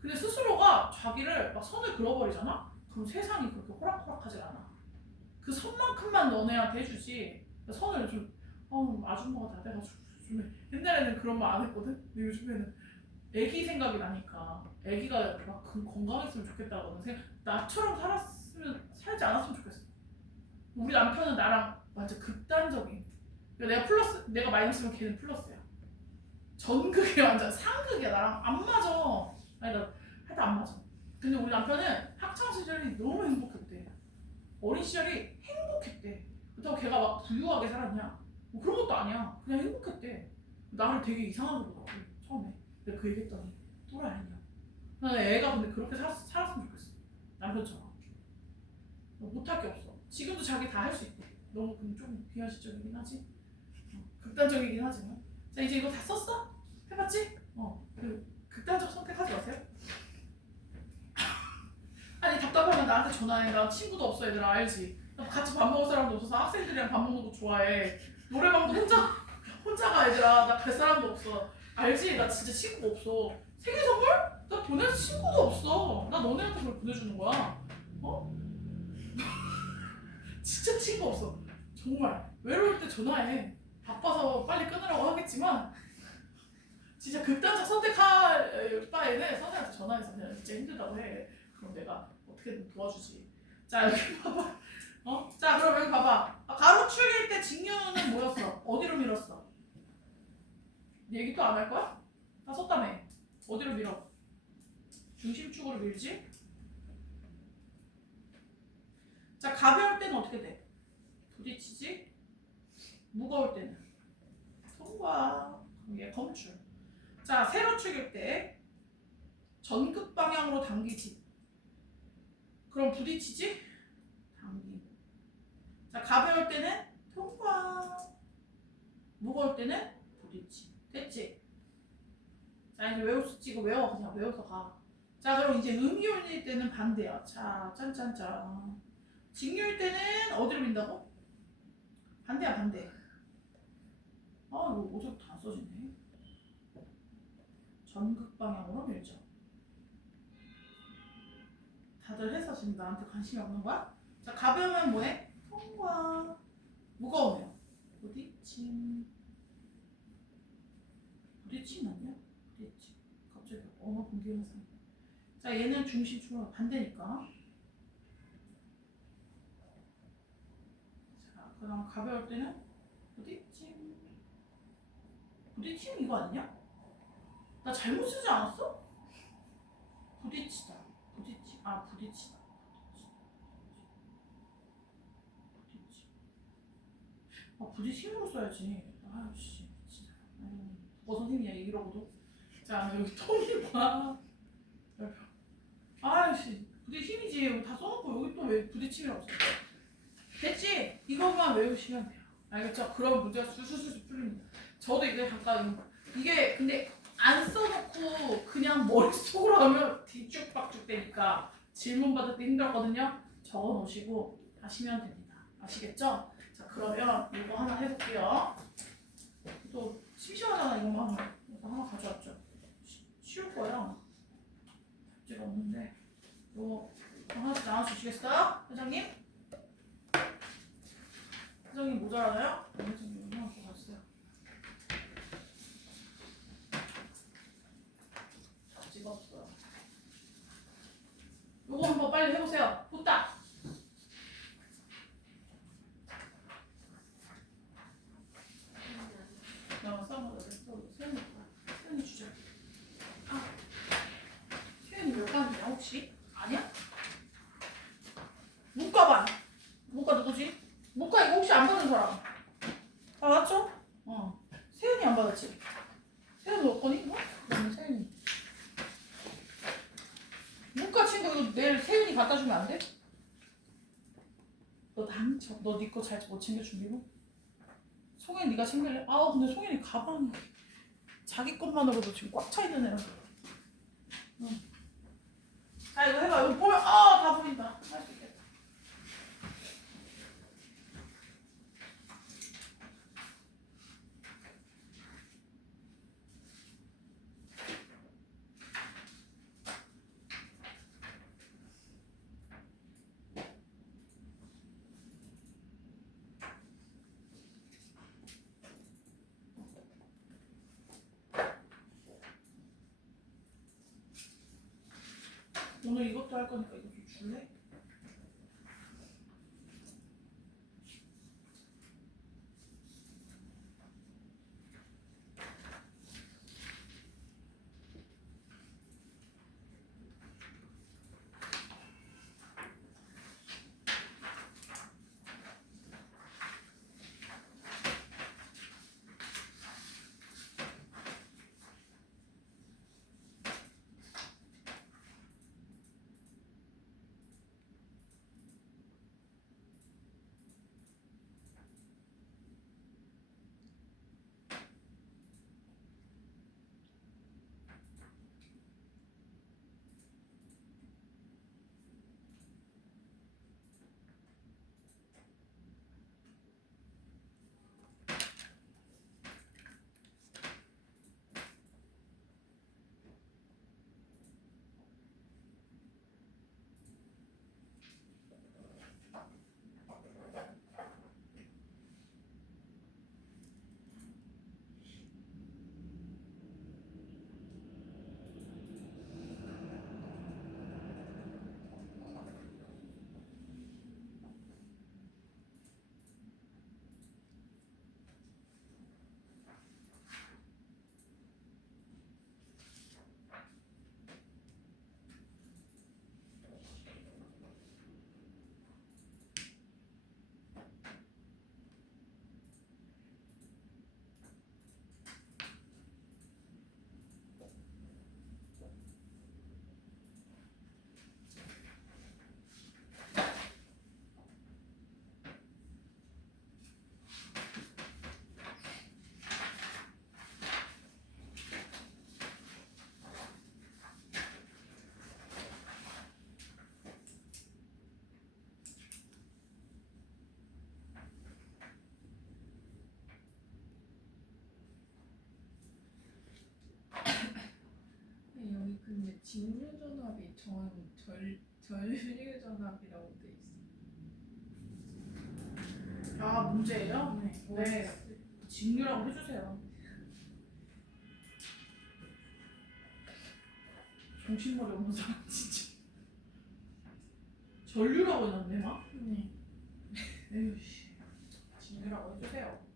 근데 스스로가 자기를 막 선을 그어버리잖아? 그럼 세상이 그렇게 호락호락하지 않아. 그 선만큼만 너네한테 해주지. 선을 좀 아줌마가 다 돼가지고 요즘에 옛날에는 그런 말 안 했거든? 근데 요즘에는 애기 생각이 나니까 애기가 막 건강했으면 좋겠다거든. 나처럼 살지 않았으면 좋겠어. 우리 남편은 나랑 완전 극단적인. 그러니까 내가 마이너스면 걔는 플러스야. 전극이 완전 상극이야. 나랑 안 맞아. 아니 나 하여튼 안 맞아. 근데 우리 남편은 학창 시절이 너무 행복했대. 어린 시절이 행복했대. 그렇다고 걔가 막 부유하게 살았냐? 뭐 그런 것도 아니야. 그냥 행복했대. 나를 되게 이상하게 보더라고 처음에. 내가 그 얘기했더니 또라이 아니야. 나 애가 근데 그렇게 살았으면 좋겠어. 남편처럼. 못할 게 없어. 지금도 자기 다 할 수 있대. 너무 근데 좀 비현실적이긴 하지. 극단적이긴 하지만. 자 이제 이거 다 썼어? 해봤지? 그 극단적 선택하지 마세요. 아니 답답하면 나한테 전화해. 나 친구도 없어 얘들아 알지? 나 같이 밥 먹을 사람도 없어서 학생들이랑 밥 먹는 거 좋아해. 노래방도 혼자 가 얘들아. 나 갈 사람도 없어. 알지? 나 진짜 친구가 없어. 생일 선물? 나 보낼 친구도 없어. 나 너네한테 그걸 보내주는 거야. 어? 진짜 친구 없어. 정말 외로울 때 전화해. 바빠서 빨리 끊으라고 하겠지만 진짜 극단적 선택할 바에는 선생한테 전화해서 그냥 진짜 힘들다고 해. 그럼 내가 어떻게든 도와주지. 자 여기 봐봐. 자 그럼 여기 봐봐. 가로축일 때 직류는 뭐였어? 어디로 밀었어? 얘기 또 안 할 거야? 다 썼다며. 어디로 밀어? 중심축으로 밀지? 자 가벼울 때는 어떻게 돼? 부딪히지? 무거울 때는 통과. 얘 검출. 자 세로축일 때 전극 방향으로 당기지. 그럼 부딪히지? 당기고. 자 가벼울 때는 통과. 무거울 때는 부딪히. 됐지? 자 이제 외울 수 있지? 이거 외워. 그냥 외워서 가. 자 그럼 이제 음기울일 때는 반대야. 자 짠짠짠. 직류일 때는 어디로 민다고? 반대야 반대. 이거 어제부터 안 써지네. 전극 방향으로 밀죠. 다들 해서 지금 나한테 관심이 없는 거야? 자 가벼우면 뭐해? 통과. 무거우면 부딪힘. 부딪힘 맞냐? 부딪힘. 갑자기 언어 공개 현상. 자 얘는 중심축으로 반대니까. 자 그다음 가벼울 때는 부딪힘. 부딪힘 이거 아니냐? 나 잘못 쓰지 않았어? 부딪히다. 부딪히다. 부딪힘. 부딪힘으로 써야지. 아씨 진짜. 선생님이야 이러고도. 자 여기 통일과 아이씨 부딪힘이지. 여기 다 써놓고 여기 또 왜 부딪힘이라고 써? 됐지? 이것만 외우시면 돼요. 알겠죠? 그럼 문제가 술술술 풀립니다. 저도 이제 잠깐 이게 근데 안 써놓고 그냥 머릿속으로 하면 뒤죽박죽 되니까 질문 받을 때 힘들거든요. 적어놓으시고 하시면 됩니다. 아시겠죠? 자 그러면 이거 하나 해볼게요. 또 심심하잖아 이거만 하면. 그래서 하나 가져왔죠. 쉬울 거야. 답지가 없는데 이거 하나씩 나눠주시겠어요? 회장님? 회장님 모자라나요? 회장님 하나 더 갔어요. 답지가 없어요. 요거 한번 빨리 해보세요. 후딱. 나 써먹어야 돼. 세연이 주자. 세연이 몇 반이냐 혹시? 아니야? 문과반. 문과 누구지? 문과 이거 혹시 안 받은 사람? 받았죠? 세연이 안 받았지? 세연이 몇 건이? 그러면 세연이. 문과 친구 이거 내일 세윤이 갖다 주면 안 돼? 너 당첨. 너 네 거 잘 못 챙겨 준비고? 송현 네가 챙길래? 근데 송현이 가방이 자기 것만으로도 지금 꽉 차 있는 애라. 자 이거 해봐. 이거 보면 다 보인다. 할 수 있겠다. 오늘 이것도 할 거니까 이거 좀 줄래? 직류전압이 전류전압이라고 돼 있어. 아 문제예요? 네. 네. 직류라고 해주세요. 정신머리 없는 사람 진짜. 전류라고 해놨네 막. 네. 에휴씨. 직류라고 해주세요.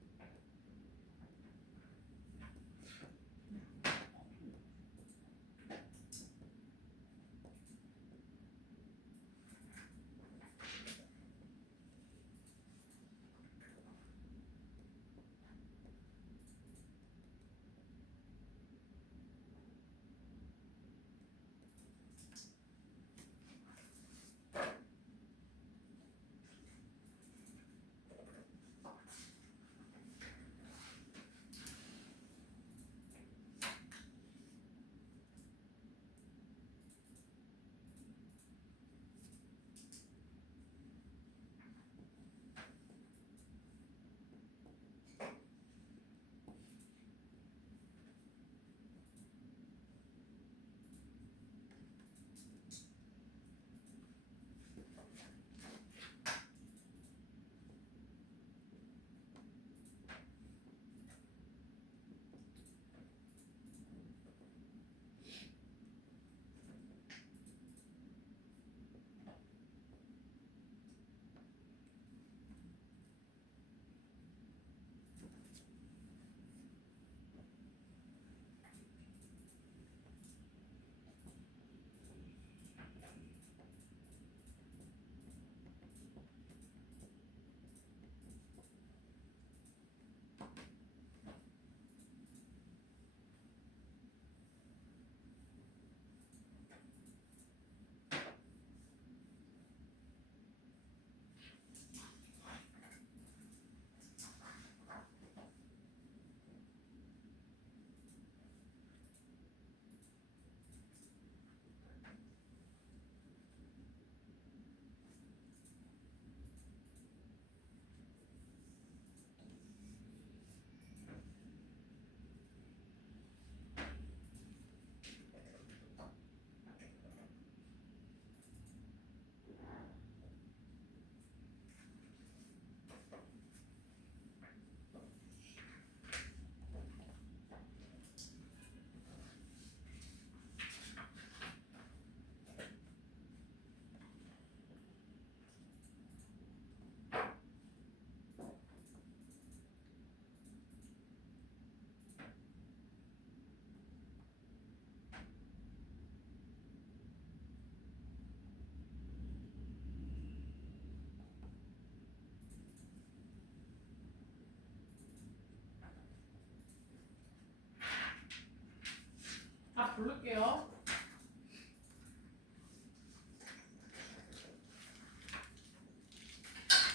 다 부를게요.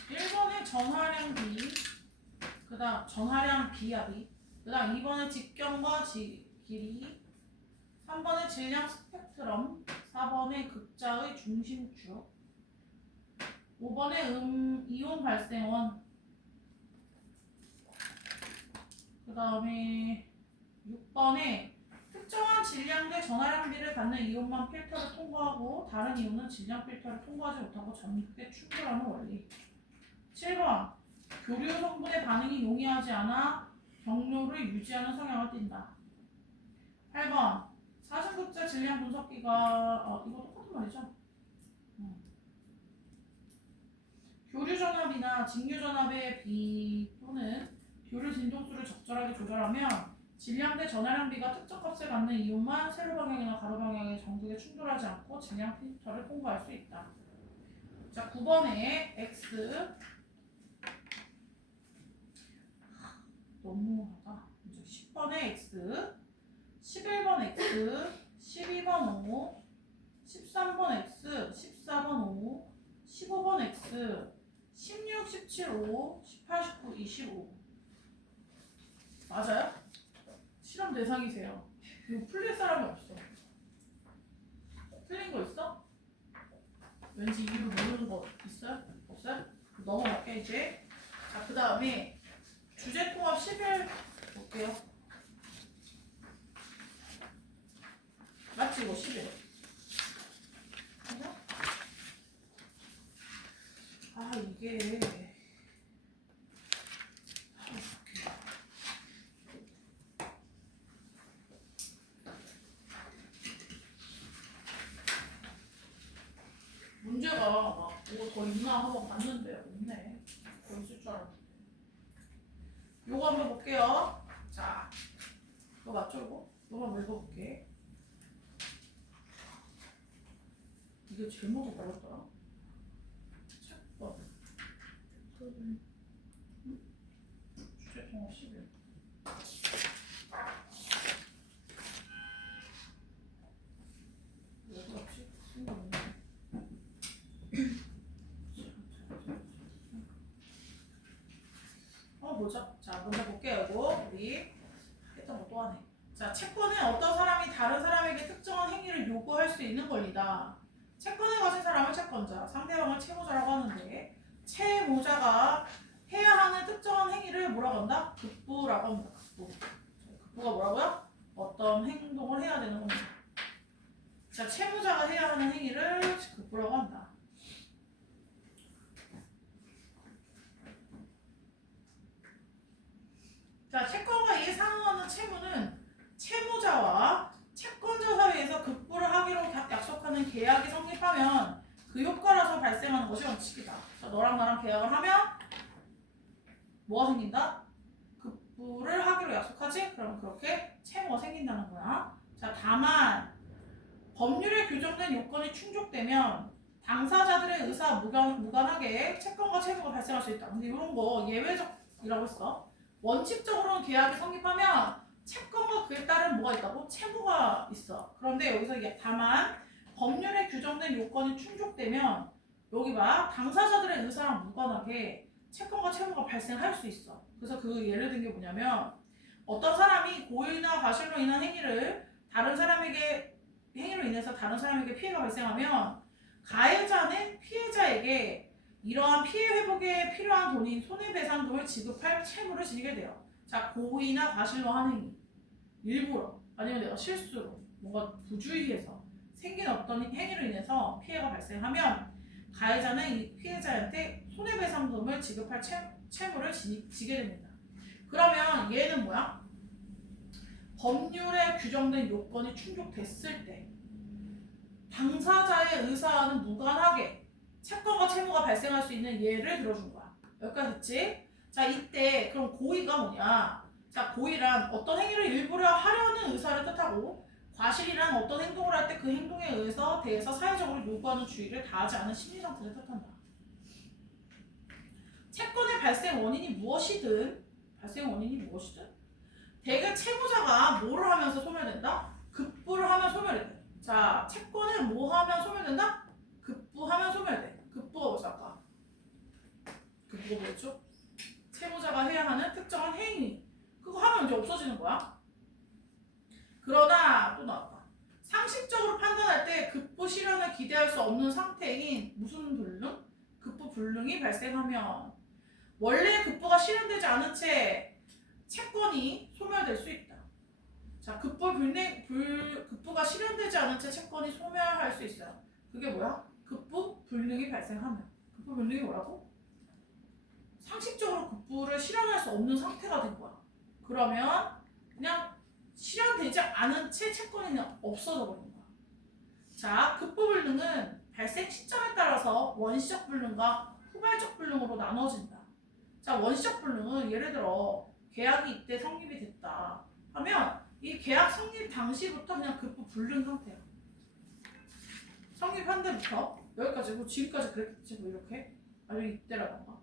1번에 전화량 B, 그 다음 전화량 B야 B, 그 다음 2번에 직경과 길이, 3번에 질량 스펙트럼, 4번에 극자의 중심축, 5번에 이온 발생원, 그 다음에 6번에 특정한 질량대 전화량 B를 갖는 이온만 필터를 통과하고 다른 이온은 질량 필터를 통과하지 못하고 전극에 충돌하는 원리. 7번 교류 성분의 반응이 용이하지 않아 경로를 유지하는 성향을 띈다. 8번 사중극자 질량 분석기가 이거 똑같은 말이죠. 교류 전압이나 직류 전압의 비 또는 교류 진동수를 적절하게 조절하면 질량대 전하량 비가 특정 값을 갖는 이온만 세로 방향이나 가로 방향의 전극에 충돌하지 않고 질량 필터를 통과할 수 있다. 자, 9번에 X 너무하다. 이제 10번에 X, 11번 X, 12번 O, 13번 X, 14번 O, 15번 X, 16, 17, 5, 18, 19, 25. 맞아요? 실험 대상이세요. 이거 풀릴 사람이 없어. 틀린 거 있어? 왠지 이유를 모르는 거 있어요? 없어요? 넘어갈게 이제. 자, 그 다음에 주제 통합 11 볼게요. 맞지 이거 11. 이게 문제가 막 이거 더 있나 한번 봤는데 없네. 더 있을 줄 알았는데. 요거 한번 볼게요. 자, 이거 맞죠 이거? 이거 한번 읽어볼게. 이게 제목이 뭐였더라? 책번 주제 통합 11. 어디 갔지? 쓴거 없네. 보죠. 자, 먼저 볼게요. 이거 우리 했던 거 또 하네. 자, 채권은 어떤 사람이 다른 사람에게 특정한 행위를 요구할 수 있는 권리다. 채권을 가진 사람을 채권자, 상대방을 채무자라고 하는데 채무자가 해야 하는 특정한 행위를 뭐라고 한다? 급부라고 합니다. 급부. 급부가 뭐라고요? 어떤 행동을 해야 되는 겁니다. 자, 채무자가 해야 하는 행위를 급부라고 한다. 자, 채권과 이에 상응하는 채무는 채무자와 채권자 사이에서 급부를 하기로 약속하는 계약이 성립하면 그 효과라서 발생하는 것이 원칙이다. 자, 너랑 나랑 계약을 하면 뭐가 생긴다? 급부를 하기로 약속하지? 그럼 그렇게 채무가 생긴다는 거야. 자, 다만 법률에 규정된 요건이 충족되면 당사자들의 의사와 무관하게 채권과 채무가 발생할 수 있다. 근데 이런 거 예외적이라고 했어. 원칙적으로는 계약이 성립하면 채권과 그에 따른 뭐가 있다고? 채무가 있어. 그런데 여기서 다만 법률에 규정된 요건이 충족되면 여기 봐. 당사자들의 의사랑 무관하게 채권과 채무가 발생할 수 있어. 그래서 그 예를 든 게 뭐냐면 어떤 사람이 고의나 과실로 인한 행위로 인해서 다른 사람에게 피해가 발생하면 가해자는 피해자에게 이러한 피해 회복에 필요한 돈인 손해배상금을 지급할 채무를 지니게 돼요. 자, 고의나 과실로 한 행위, 일부러 아니면 내가 실수로 뭔가 부주의해서 생긴 어떤 행위로 인해서 피해가 발생하면 가해자는 이 피해자한테 손해배상금을 지급할 채무를 지게 됩니다. 그러면 얘는 뭐야? 법률에 규정된 요건이 충족됐을 때 당사자의 의사와는 무관하게 채권과 채무가 발생할 수 있는 예를 들어준 거야. 여기까지 됐지? 자, 이때 그럼 고의가 뭐냐? 자, 고의란 어떤 행위를 일부러 하려는 의사를 뜻하고 과실이란 어떤 행동을 할 때 그 행동에 대해서 사회적으로 요구하는 주의를 다하지 않은 심리 상태를 뜻한다. 채권의 발생 원인이 무엇이든 대개 채무자가 뭐를 하면서 소멸된다? 급부를 하면 소멸이 돼. 자, 채권을 뭐 하면 소멸된다? 급부하면 소멸돼. 급부가 뭐지 아까? 급부가 뭐였죠? 채무자가 해야 하는 특정한 행위. 그거 하면 이제 없어지는 거야. 그러나 또 나왔다. 상식적으로 판단할 때 급부 실현을 기대할 수 없는 상태인 무슨 불능? 급부 불능이 발생하면 원래 급부가 실현되지 않은 채 채권이 소멸될 수 있다. 자, 급부가 실현되지 않은 채 채권이 소멸할 수 있어요. 그게 뭐야? 급부 불능이 발생하면. 급부 불능이 뭐라고? 상식적으로 급부를 실현할 수 없는 상태가 된 거야. 그러면 그냥 실현되지 않은 채 채권이 그냥 없어져 버린 거야. 자, 급부 불능은 발생 시점에 따라서 원시적 불능과 후발적 불능으로 나눠진다. 자, 원시적 불능은 예를 들어 계약이 이때 성립이 됐다 하면 이 계약 성립 당시부터 그냥 급부 불능 상태야. 성립한 데부터 여기까지 뭐 지금까지 그랬겠지 뭐 이렇게 아니면 이때라던가.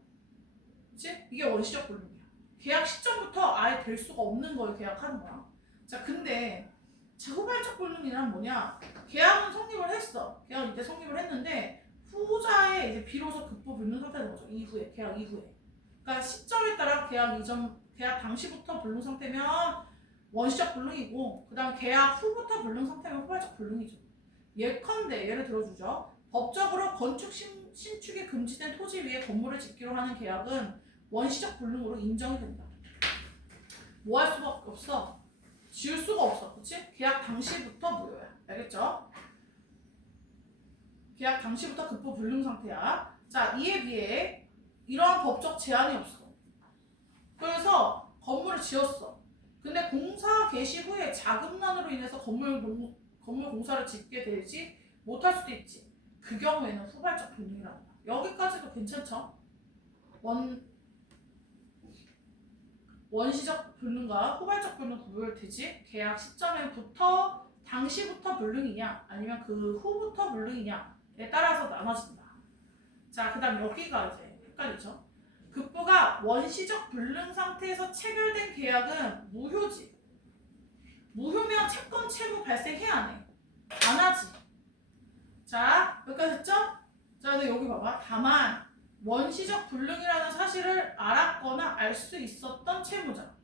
그치? 이게 원시적 불능이야. 계약 시점부터 아예 될 수가 없는 걸 계약하는 거야. 자, 근데 후발적 불능이란 뭐냐? 계약은 성립을 했어. 계약은 이때 성립을 했는데 후자에 이제 비로소 급부 불능 상태가 된 거죠. 이후에 계약 이후에. 그러니까 시점에 따라 계약 당시부터 불능 상태면 원시적 불능이고 그다음 계약 후부터 불능 상태면 후발적 불능이죠. 예컨대 예를 들어주죠. 법적으로 건축 신축이 금지된 토지 위에 건물을 짓기로 하는 계약은 원시적 불능으로 인정이 된다. 뭐 할 수가 없어? 지을 수가 없어. 그치? 계약 당시부터 무효야. 알겠죠? 계약 당시부터 급부 불능 상태야. 자, 이에 비해 이러한 법적 제한이 없어. 그래서 건물을 지었어. 근데 공사 개시 후에 자금난으로 인해서 건물 공사를 짓게 되지 못할 수도 있지. 그 경우에는 후발적 불능이라고 한다. 여기까지도 괜찮죠? 원시적 불능과 후발적 불능 구별되지? 계약 시점부터 당시부터 불능이냐 아니면 그 후부터 불능이냐에 따라서 나눠진다. 자, 그 다음 여기가 이제 헷갈리죠? 급부가 원시적 불능 상태에서 체결된 계약은 무효지. 무효면 채권 채무 발생해야 안 해. 안 하지. 자, 여기까지 했죠? 자, 근데 여기 봐봐. 다만 원시적 불능이라는 사실을 알았거나 알 수 있었던 채무자.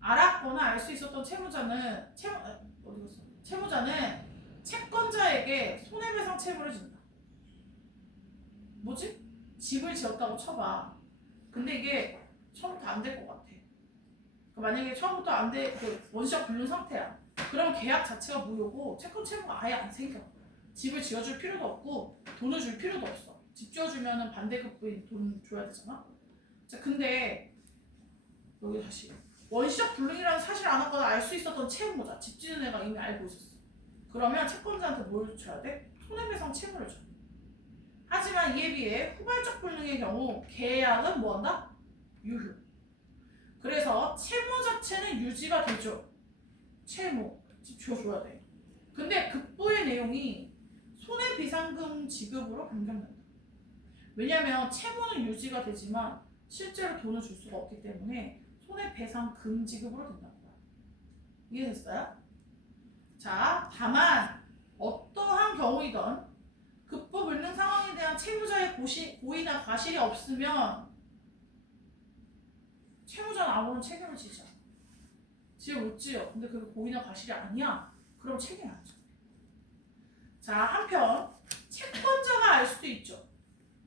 알았거나 알 수 있었던 채무자는 채무자는 채권자에게 손해배상 채무를 진다. 뭐지? 집을 지었다고 쳐봐. 근데 이게 처음부터 안 될 것 같아. 만약에 처음부터 안 돼, 원시적 불능 상태야. 그럼 계약 자체가 무효고 채권 채무가 아예 안 생겨. 집을 지어줄 필요도 없고 돈을 줄 필요도 없어. 집 지어주면은 반대급부인 돈 줘야 되잖아. 자, 근데 여기 다시 원시적 불능이라는 사실을 알았거나 알 수 있었던 채무자, 집 지은 애가 이미 알고 있었어. 그러면 채권자한테 뭘 줘야 돼? 손해배상 채무를 줘. 하지만 이에 비해 후발적 불능의 경우 계약은 뭐한다? 유효. 그래서 채무 자체는 유지가 되죠. 채무, 집 지어줘야 돼. 근데 급부의 내용이 손해배상금 지급으로 변경된다. 왜냐하면 채무는 유지가 되지만 실제로 돈을 줄 수가 없기 때문에 손해배상금 지급으로 된다는 거야. 이해됐어요? 자, 다만 어떠한 경우이든 급부 불능 상황에 대한 채무자의 고의나 과실이 없으면 채무자는 아무런 책임을 지지 않아. 집을 못 지어. 근데 그게 고의나 과실이 아니야. 그럼 책임이 안 져. 자, 한편 채권자가 알 수도 있죠.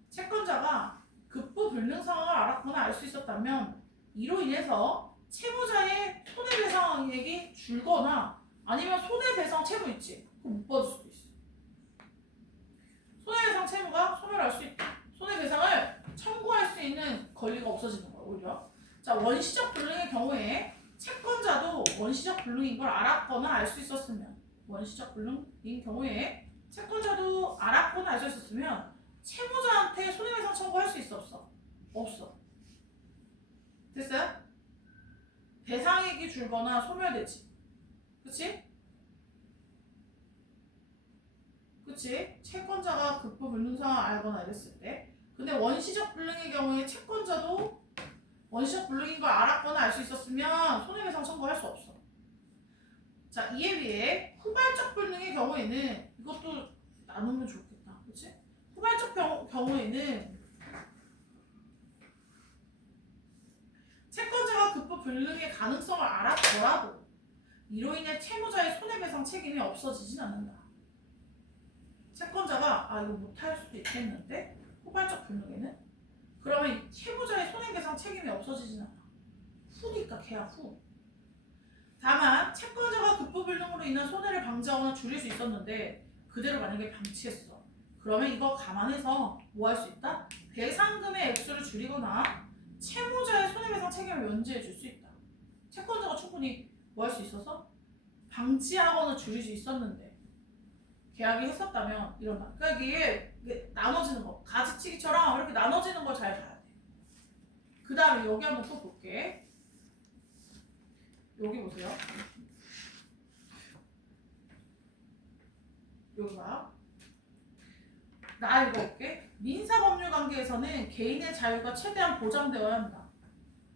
채권자가 급부 불능 상황을 알았거나 알 수 있었다면 이로 인해서 채무자의 손해배상액이 줄거나 아니면 손해배상 채무 있지. 그거 못 받을 수도 있어. 손해배상 채무가 소멸할 수 있다. 손해배상을 청구할 수 있는 권리가 없어지는 거야, 오히려. 자, 원시적 불능의 경우에 채권자도 원시적 불능인 걸 알았거나 알 수 있었으면 원시적 불능인 경우에 채권자도 알았거나 알 수 있었으면 채무자한테 손해배상 청구할 수 있어 없어? 없어. 됐어요? 배상액이 줄거나 소멸되지. 그치? 그치? 채권자가 급부 불능 상황을 알거나 이랬을 때. 근데 원시적 불능의 경우에 채권자도 원시적 불능인 걸 알았거나 알 수 있었으면 손해배상 청구할 수 없어. 자, 이에 비해 후발적 불능의 경우에는 이것도 나누면 좋겠다. 그치? 후발적 경우에는 채권자가 급부 불능의 가능성을 알았더라도 이로 인해 채무자의 손해배상 책임이 없어지진 않는다. 채권자가 이거 못할 수도 있겠는데 후발적 불능에는 그러면 채무자의 손해배상 책임이 없어지진 않아. 후니까 계약 후. 다만 채권자가 급부 불능으로 인한 손해를 방지하거나 줄일 수 있었는데 그대로 만약에 방치했어. 그러면 이거 감안해서 뭐 할 수 있다? 배상금의 액수를 줄이거나 채무자의 손해배상 책임을 면제해 줄 수 있다. 채권자가 충분히 뭐 할 수 있어서 방치하거나 줄일 수 있었는데 계약이 했었다면 이런다. 그러니까 이게 나눠지는 거, 가지치기처럼 이렇게 나눠지는 걸 잘 봐야 돼. 그 다음에 여기 한번 또 볼게. 여기 보세요. 여기 봐. 나 읽어볼게. 민사법률 관계에서는 개인의 자유가 최대한 보장되어야 한다.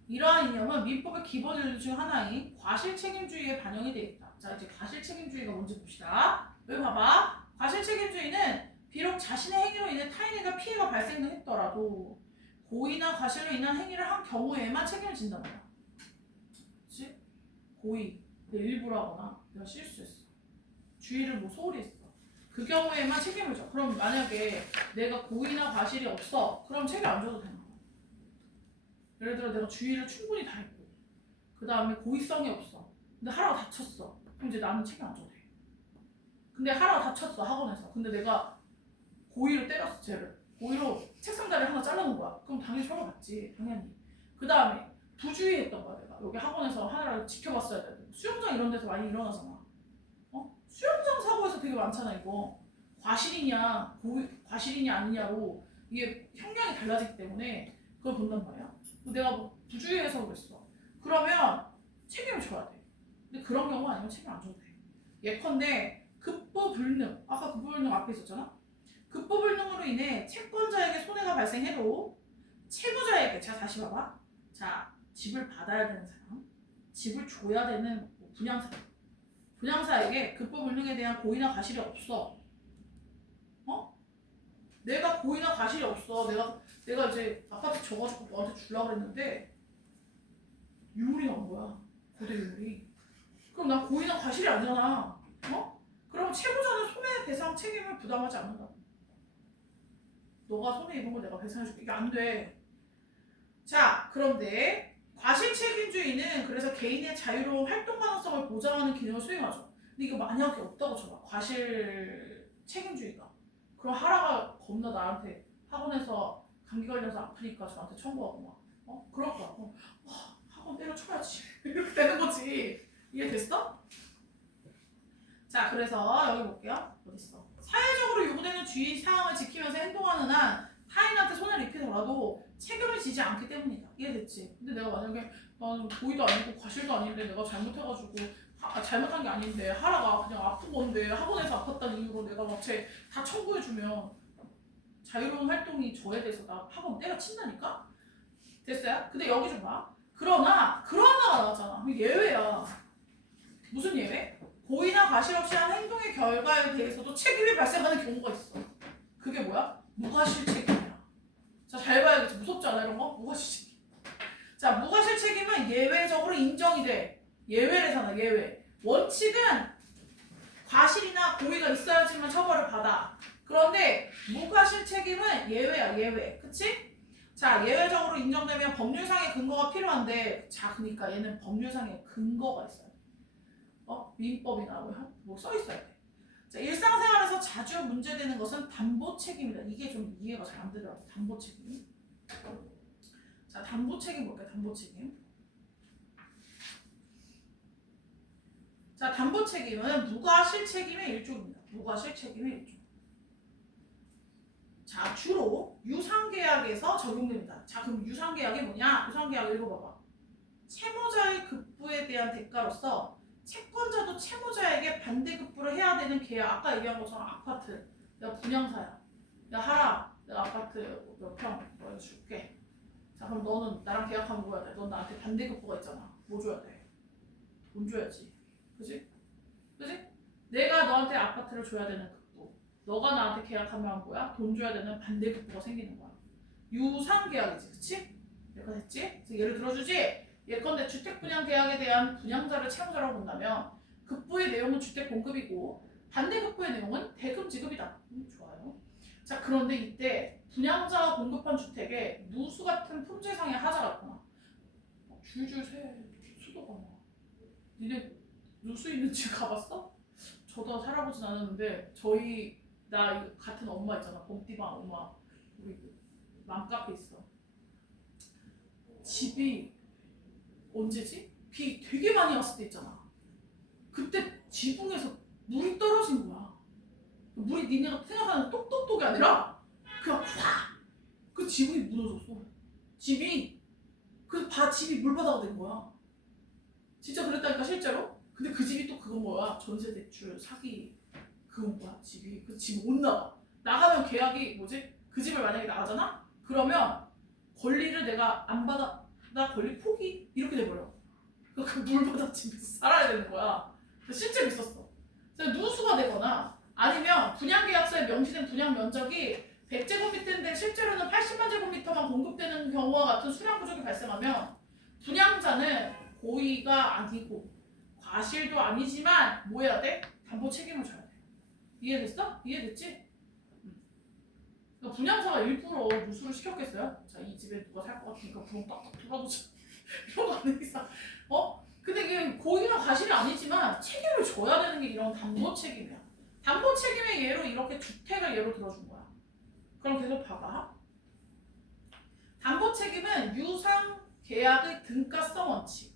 이러한 이념은 민법의 기본 원리 중 하나인 과실책임주의에 반영이 되어 있다. 자, 이제 과실책임주의가 뭔지 봅시다. 여기 봐봐. 과실책임주의는 비록 자신의 행위로 인해 타인에게 피해가 발생했더라도 고의나 과실로 인한 행위를 한 경우에만 책임을 진단 말이야. 그치? 고의, 내 일부러 하거나 내가 실수했어. 주의를 뭐 소홀히 했어. 그 경우에만 책임을 져. 그럼 만약에 내가 고의나 과실이 없어. 그럼 책임 안 져도 되는 거야. 예를 들어 내가 주의를 충분히 다 했고 그 다음에 고의성이 없어. 근데 하루가 다쳤어. 그럼 이제 나는 책임 안 져도 돼. 근데 하루가 다쳤어, 학원에서. 근데 내가 고의로 때렸어, 쟤를. 고의로 책상 다리 하나 잘라놓은 거야. 그럼 당연히 처벌받지. 당연히. 그 다음에 부주의했던 거야. 내가 여기 학원에서 하나를 지켜봤어야 돼. 수영장 이런 데서 많이 일어나잖아. 수영장 사고에서 되게 많잖아 이거. 과실이냐 아니냐로 이게 형량이 달라지기 때문에 그걸 본단 말이야. 내가 뭐 부주의해서 그랬어. 그러면 책임을 져야 돼. 근데 그런 경우 아니면 책임 안 져도 돼. 예컨대 급부불능. 아까 급부불능 앞에 있었잖아. 급부불능으로 인해 채권자에게 손해가 발생해도 채무자에게, 자 다시 봐봐. 자 집을 받아야 되는 사람, 집을 줘야 되는 분양사. 분양사에게 급부불능에 대한 고의나 과실이 없어. 내가 고의나 과실이 없어. 내가 이제 아파트 줘가지고 너한테 주려고 그랬는데 유물이 나온 거야. 고대 유물이. 그럼 난 고의나 과실이 아니잖아. 그럼 채무자는 손해배상 책임을 부담하지 않는다. 너가 손해 입은 걸 내가 배상해줄게. 이게 안 돼. 자, 그런데 과실책임주의는 그래서 개인의 자유로운 활동 가능성을 보장하는 기능을 수행하죠. 근데 이거 만약에 없다고 쳐봐. 과실책임주의가. 그럼 하라가 겁나 나한테 학원에서 감기 걸려서 아프니까 저한테 청구하고 막 그럴 거야. 학원 때려쳐야지. 이렇게 되는 거지. 이해됐어? 자, 그래서 여기 볼게요. 어딨어? 사회적으로 요구되는 주의사항을 지키면서 행동하는 한 타인한테 손해를 입히더라도 책임을 지지 않기 때문이다. 이해됐지? 근데 내가 만약에 나는 고의도 아니고 과실도 아닌데 내가 잘못해가지고 잘못한 게 아닌데 하라가 그냥 아픈 건데 학원에서 아팠다는 이유로 내가 막 다 청구해주면 자유로운 활동이 저해돼서 나 학원 때려친다니까? 됐어요? 근데 여기 좀 봐. 그러나가 나왔잖아. 예외야. 무슨 예외? 고의나 과실 없이 한 행동의 결과에 대해서도 책임이 발생하는 경우가 있어. 그게 뭐야? 무과실책임이야. 자, 잘 봐야겠지. 무섭지 않아 이런 거? 무과실책임. 자, 무과실책임은 예외적으로 인정이 돼. 예외래잖아. 예외. 원칙은 과실이나 고의가 있어야지만 처벌을 받아. 그런데 무과실책임은 예외야. 예외. 그치? 자, 예외적으로 인정되면 법률상의 근거가 필요한데, 자, 그러니까 얘는 법률상의 근거가 있어요. 민법이나 뭐 써 있어야 돼. 자, 일상생활에서 자주 문제되는 것은 담보 책임이다. 이게 좀 이해가 잘 안 되더라고. 담보 책임. 자, 담보 책임 볼게요. 담보 책임. 자, 담보 책임은 무과실책임의 일종입니다. 무과실책임의 일종. 자, 주로 유상계약에서 적용됩니다. 자, 그럼 유상계약이 뭐냐? 유상계약 읽어봐봐. 채무자의 급부에 대한 대가로서 채권자도 채무자에게 반대급부를 해야 되는 계약. 아까 얘기한 것처럼 아파트. 내가 분양사야. 야, 하라. 내가 아파트 몇 평 줄게. 자, 그럼 너는 나랑 계약하면 뭐 해야 돼? 넌 나한테 반대급부가 있잖아. 뭐 줘야 돼? 돈 줘야지. 그지? 그지? 내가 너한테 아파트를 줘야 되는 급부. 너가 나한테 계약하면 뭐야? 돈 줘야 되는 반대급부가 생기는 거야. 유상계약이지. 그치? 여기까지 했지? 그래서 예를 들어주지? 예컨대 주택분양계약에 대한 분양자를 채무자라고 본다면 급부의 내용은 주택공급이고 반대급부의 내용은 대금 지급이다. 좋아요. 자, 그런데 이때 분양자가 공급한 주택에 누수 같은 품질상의 하자가 있거나 줄줄 새 수도가 막 니네 누수 있는 집 가봤어? 저도 살아보진 않았는데 나 같은 엄마 있잖아. 봄띠방 엄마. 우리 맘카페 있어. 집이 언제지? 비 되게 많이 왔을 때 있잖아. 그때 지붕에서 물이 떨어진 거야. 물이 니네가 생각하는 똑똑똑이 아니라 그냥 확! 그 지붕이 무너졌어. 집이 물바다가 된 거야. 진짜 그랬다니까 실제로? 근데 그 집이 또 그건 뭐야? 전세대출 사기 그건 뭐야? 집이 그 집 못 나가. 나가면 계약이 뭐지? 그 집을 만약에 나가잖아? 그러면 권리를 내가 안 받아. 나 권리 포기? 이렇게 돼버려. 그 물바다 집에서 살아야 되는 거야. 실제로 있었어. 누수가 되거나 아니면 분양계약서에 명시된 분양 면적이 100제곱미터인데 실제로는 80만 제곱미터만 공급되는 경우와 같은 수량 부족이 발생하면 분양자는 고의가 아니고 과실도 아니지만 뭐 해야 돼? 담보 책임을 져야 돼. 이해됐어? 이해됐지? 그러니까 분양사가 일부러 누수를 시켰겠어요? 자, 이 집에 누가 살 것 같으니까 구멍 딱딱 뚫어보자. 이런 거 아닌 이상. 근데 이게 고의나 과실이 아니지만 책임을 져야 되는 게 이런 담보 책임이야. 담보 책임의 예로 이렇게 주택을 예로 들어준 거야. 그럼 계속 봐봐. 담보 책임은 유상 계약의 등가성 원칙.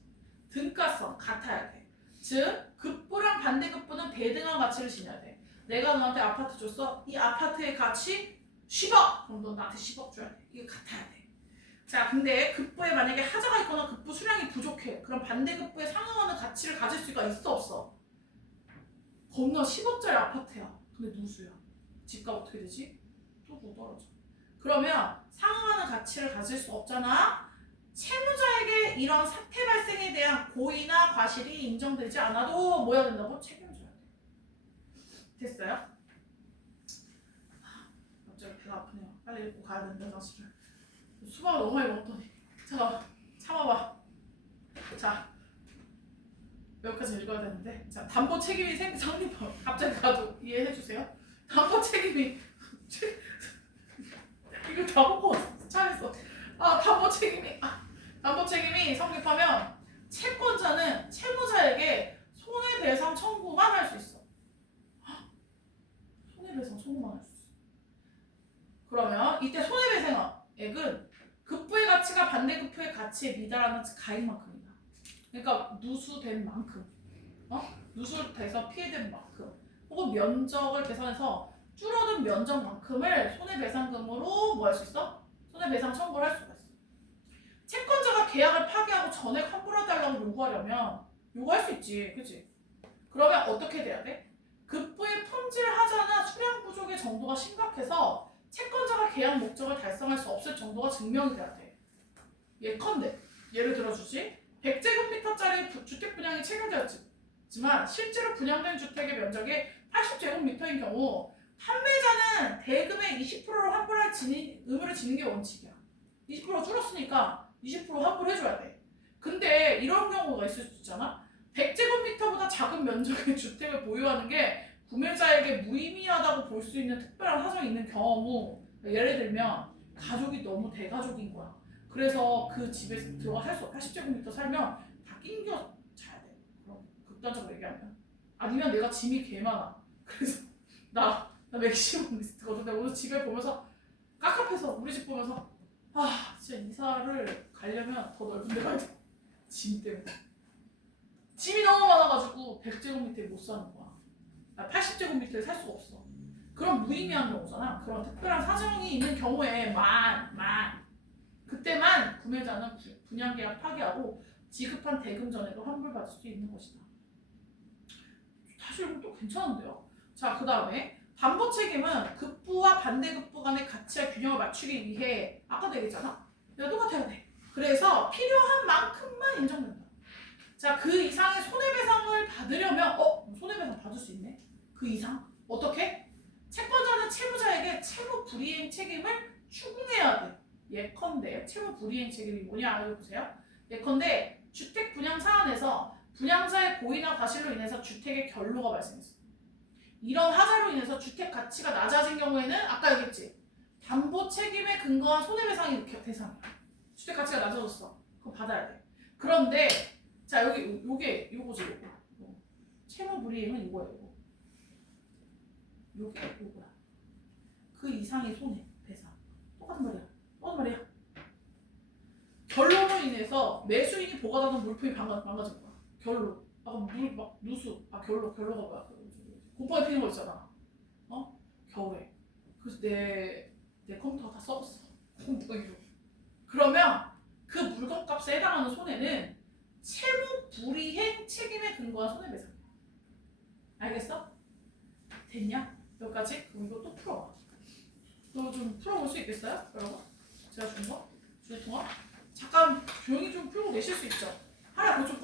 등가성 같아야 돼. 즉 급부랑 반대급부는 배등한 가치를 지녀야 돼. 내가 너한테 아파트 줬어. 이 아파트의 가치 10억. 그럼 너 나한테 10억 줘야 돼. 이게 같아야 돼. 자, 근데 급부에 만약에 하자가 있거나 급부 수량이 부족해. 그럼 반대급부에 상응하는 가치를 가질 수가 있어 없어? 겁나 10억짜리 아파트야. 근데 누수야. 집값 어떻게 되지? 또 떨어져. 그러면 상응하는 가치를 가질 수 없잖아. 채무자에게 이런 사태 발생에 대한 고의나 과실이 인정되지 않아도 뭐 해야 된다고? 책임져야 돼. 됐어요? 갑자기 배가 아프네요. 빨리 입고 가야 된다, 사실은. 수박을 너무 많이 먹었더니. 잠깐만, 참아봐. 자, 여기까지 읽어야 되는데. 자, 담보 책임이 성립하고. 갑자기 가도 이해해주세요. 담보 책임이. 이거 다 먹고 차했어. 담보 책임이 성립하면 채권자는 채무자에게 손해배상 청구만 할 수 있어. 손해배상 청구만 할 수 있어. 그러면 이때 손해배상액은 급부의 가치가 반대급부의 가치에 미달하는 가액만큼이다. 그러니까 누수된 만큼, 누수돼서 피해된 만큼, 혹은 면적을 계산해서 줄어든 면적만큼을 손해배상금으로 뭐 할 수 있어? 손해배상 청구를 할 수가 있어. 채권자가 계약을 파기하고 전액 환불해달라고 요구하려면 요구할 수 있지, 그치? 그러면 어떻게 돼야 돼? 급부의 품질하자나 수량 부족의 정도가 심각해서 채권자가 계약 목적을 달성할 수 없을 정도가 증명이 돼야 돼. 예컨대, 예를 들어주지. 100제곱미터짜리 주택 분양이 체결되었지만 실제로 분양된 주택의 면적이 80제곱미터인 경우 판매자는 대금의 20%를 환불할 의무를 지는 게 원칙이야. 20% 줄었으니까 20% 환불해줘야 돼. 근데 이런 경우가 있을 수 있잖아. 100제곱미터보다 작은 면적의 주택을 보유하는 게 구매자에게 무의미하다고 볼 수 있는 특별한 사정이 있는 경우, 예를 들면 가족이 너무 대가족인 거야. 그래서 그 집에 들어가 살 수 없어. 80제곱미터 살면 다 낑겨 자야 돼. 그럼 극단적으로 얘기하면. 아니면 내가 짐이 개 많아. 그래서 나 맥시멈 리스트거든. 내가 오늘 집에 보면서 깝깝해서 우리 집 보면서 진짜 이사를 가려면 더 넓은 데 가야 돼. 짐 때문에. 짐이 너무 많아가지고 100제곱미터에 못 사는 거야. 80제곱미터에 살 수가 없어. 그런 무의미한 경우잖아. 그런 특별한 사정이 있는 경우에만 그때만 구매자는 분양계약 파기하고 지급한 대금 전에도 환불받을 수 있는 것이다. 사실 이건 또 괜찮은데요. 자, 그 다음에 담보 책임은 급부와 반대급부 간의 가치와 균형을 맞추기 위해 아까도 얘기했잖아. 내가 똑같아야 돼. 그래서 필요한 만큼만 인정된다. 자, 그 이상의 손해배상을 받으려면 손해배상 받을 수 있네. 그 이상 어떻게? 채권자는 채무자에게 채무 불이행 책임을 추궁해야 돼. 예컨대 채무 불이행 책임이 뭐냐 알려보세요. 예컨대 주택 분양 사안에서 분양자의 고의나 과실로 인해서 주택의 결로가 발생했어. 이런 하자로 인해서 주택 가치가 낮아진 경우에는 아까 얘기했지. 담보 책임에 근거한 손해배상이 대상이야. 주택 가치가 낮아졌어. 그거 받아야 돼. 그런데 자 요거지 요거. 채무 불이행은 이거예요. 요거야. 그 이상의 손해배상. 똑같은 말이야. 결로로 인해서 매수인이 보관하던 물품이 망가진 거야. 결로. 누수. 결로가 뭐야? 곰팡이 피는 거 있잖아. 겨울에. 그래서 내 컴퓨터가 다 썩었어. 곰팡이로. 그러면 그 물건값에 해당하는 손해는 채무 불이행 책임에 근거한 손해배상이야. 알겠어? 됐냐? 여기까지? 그럼 이거 또 풀어봐. 또 좀 풀어볼 수 있겠어요? 여러분? 제가 준 거? 주제통화? 잠깐 조용히 좀 풀고 계실 수 있죠? 하나 그거 좀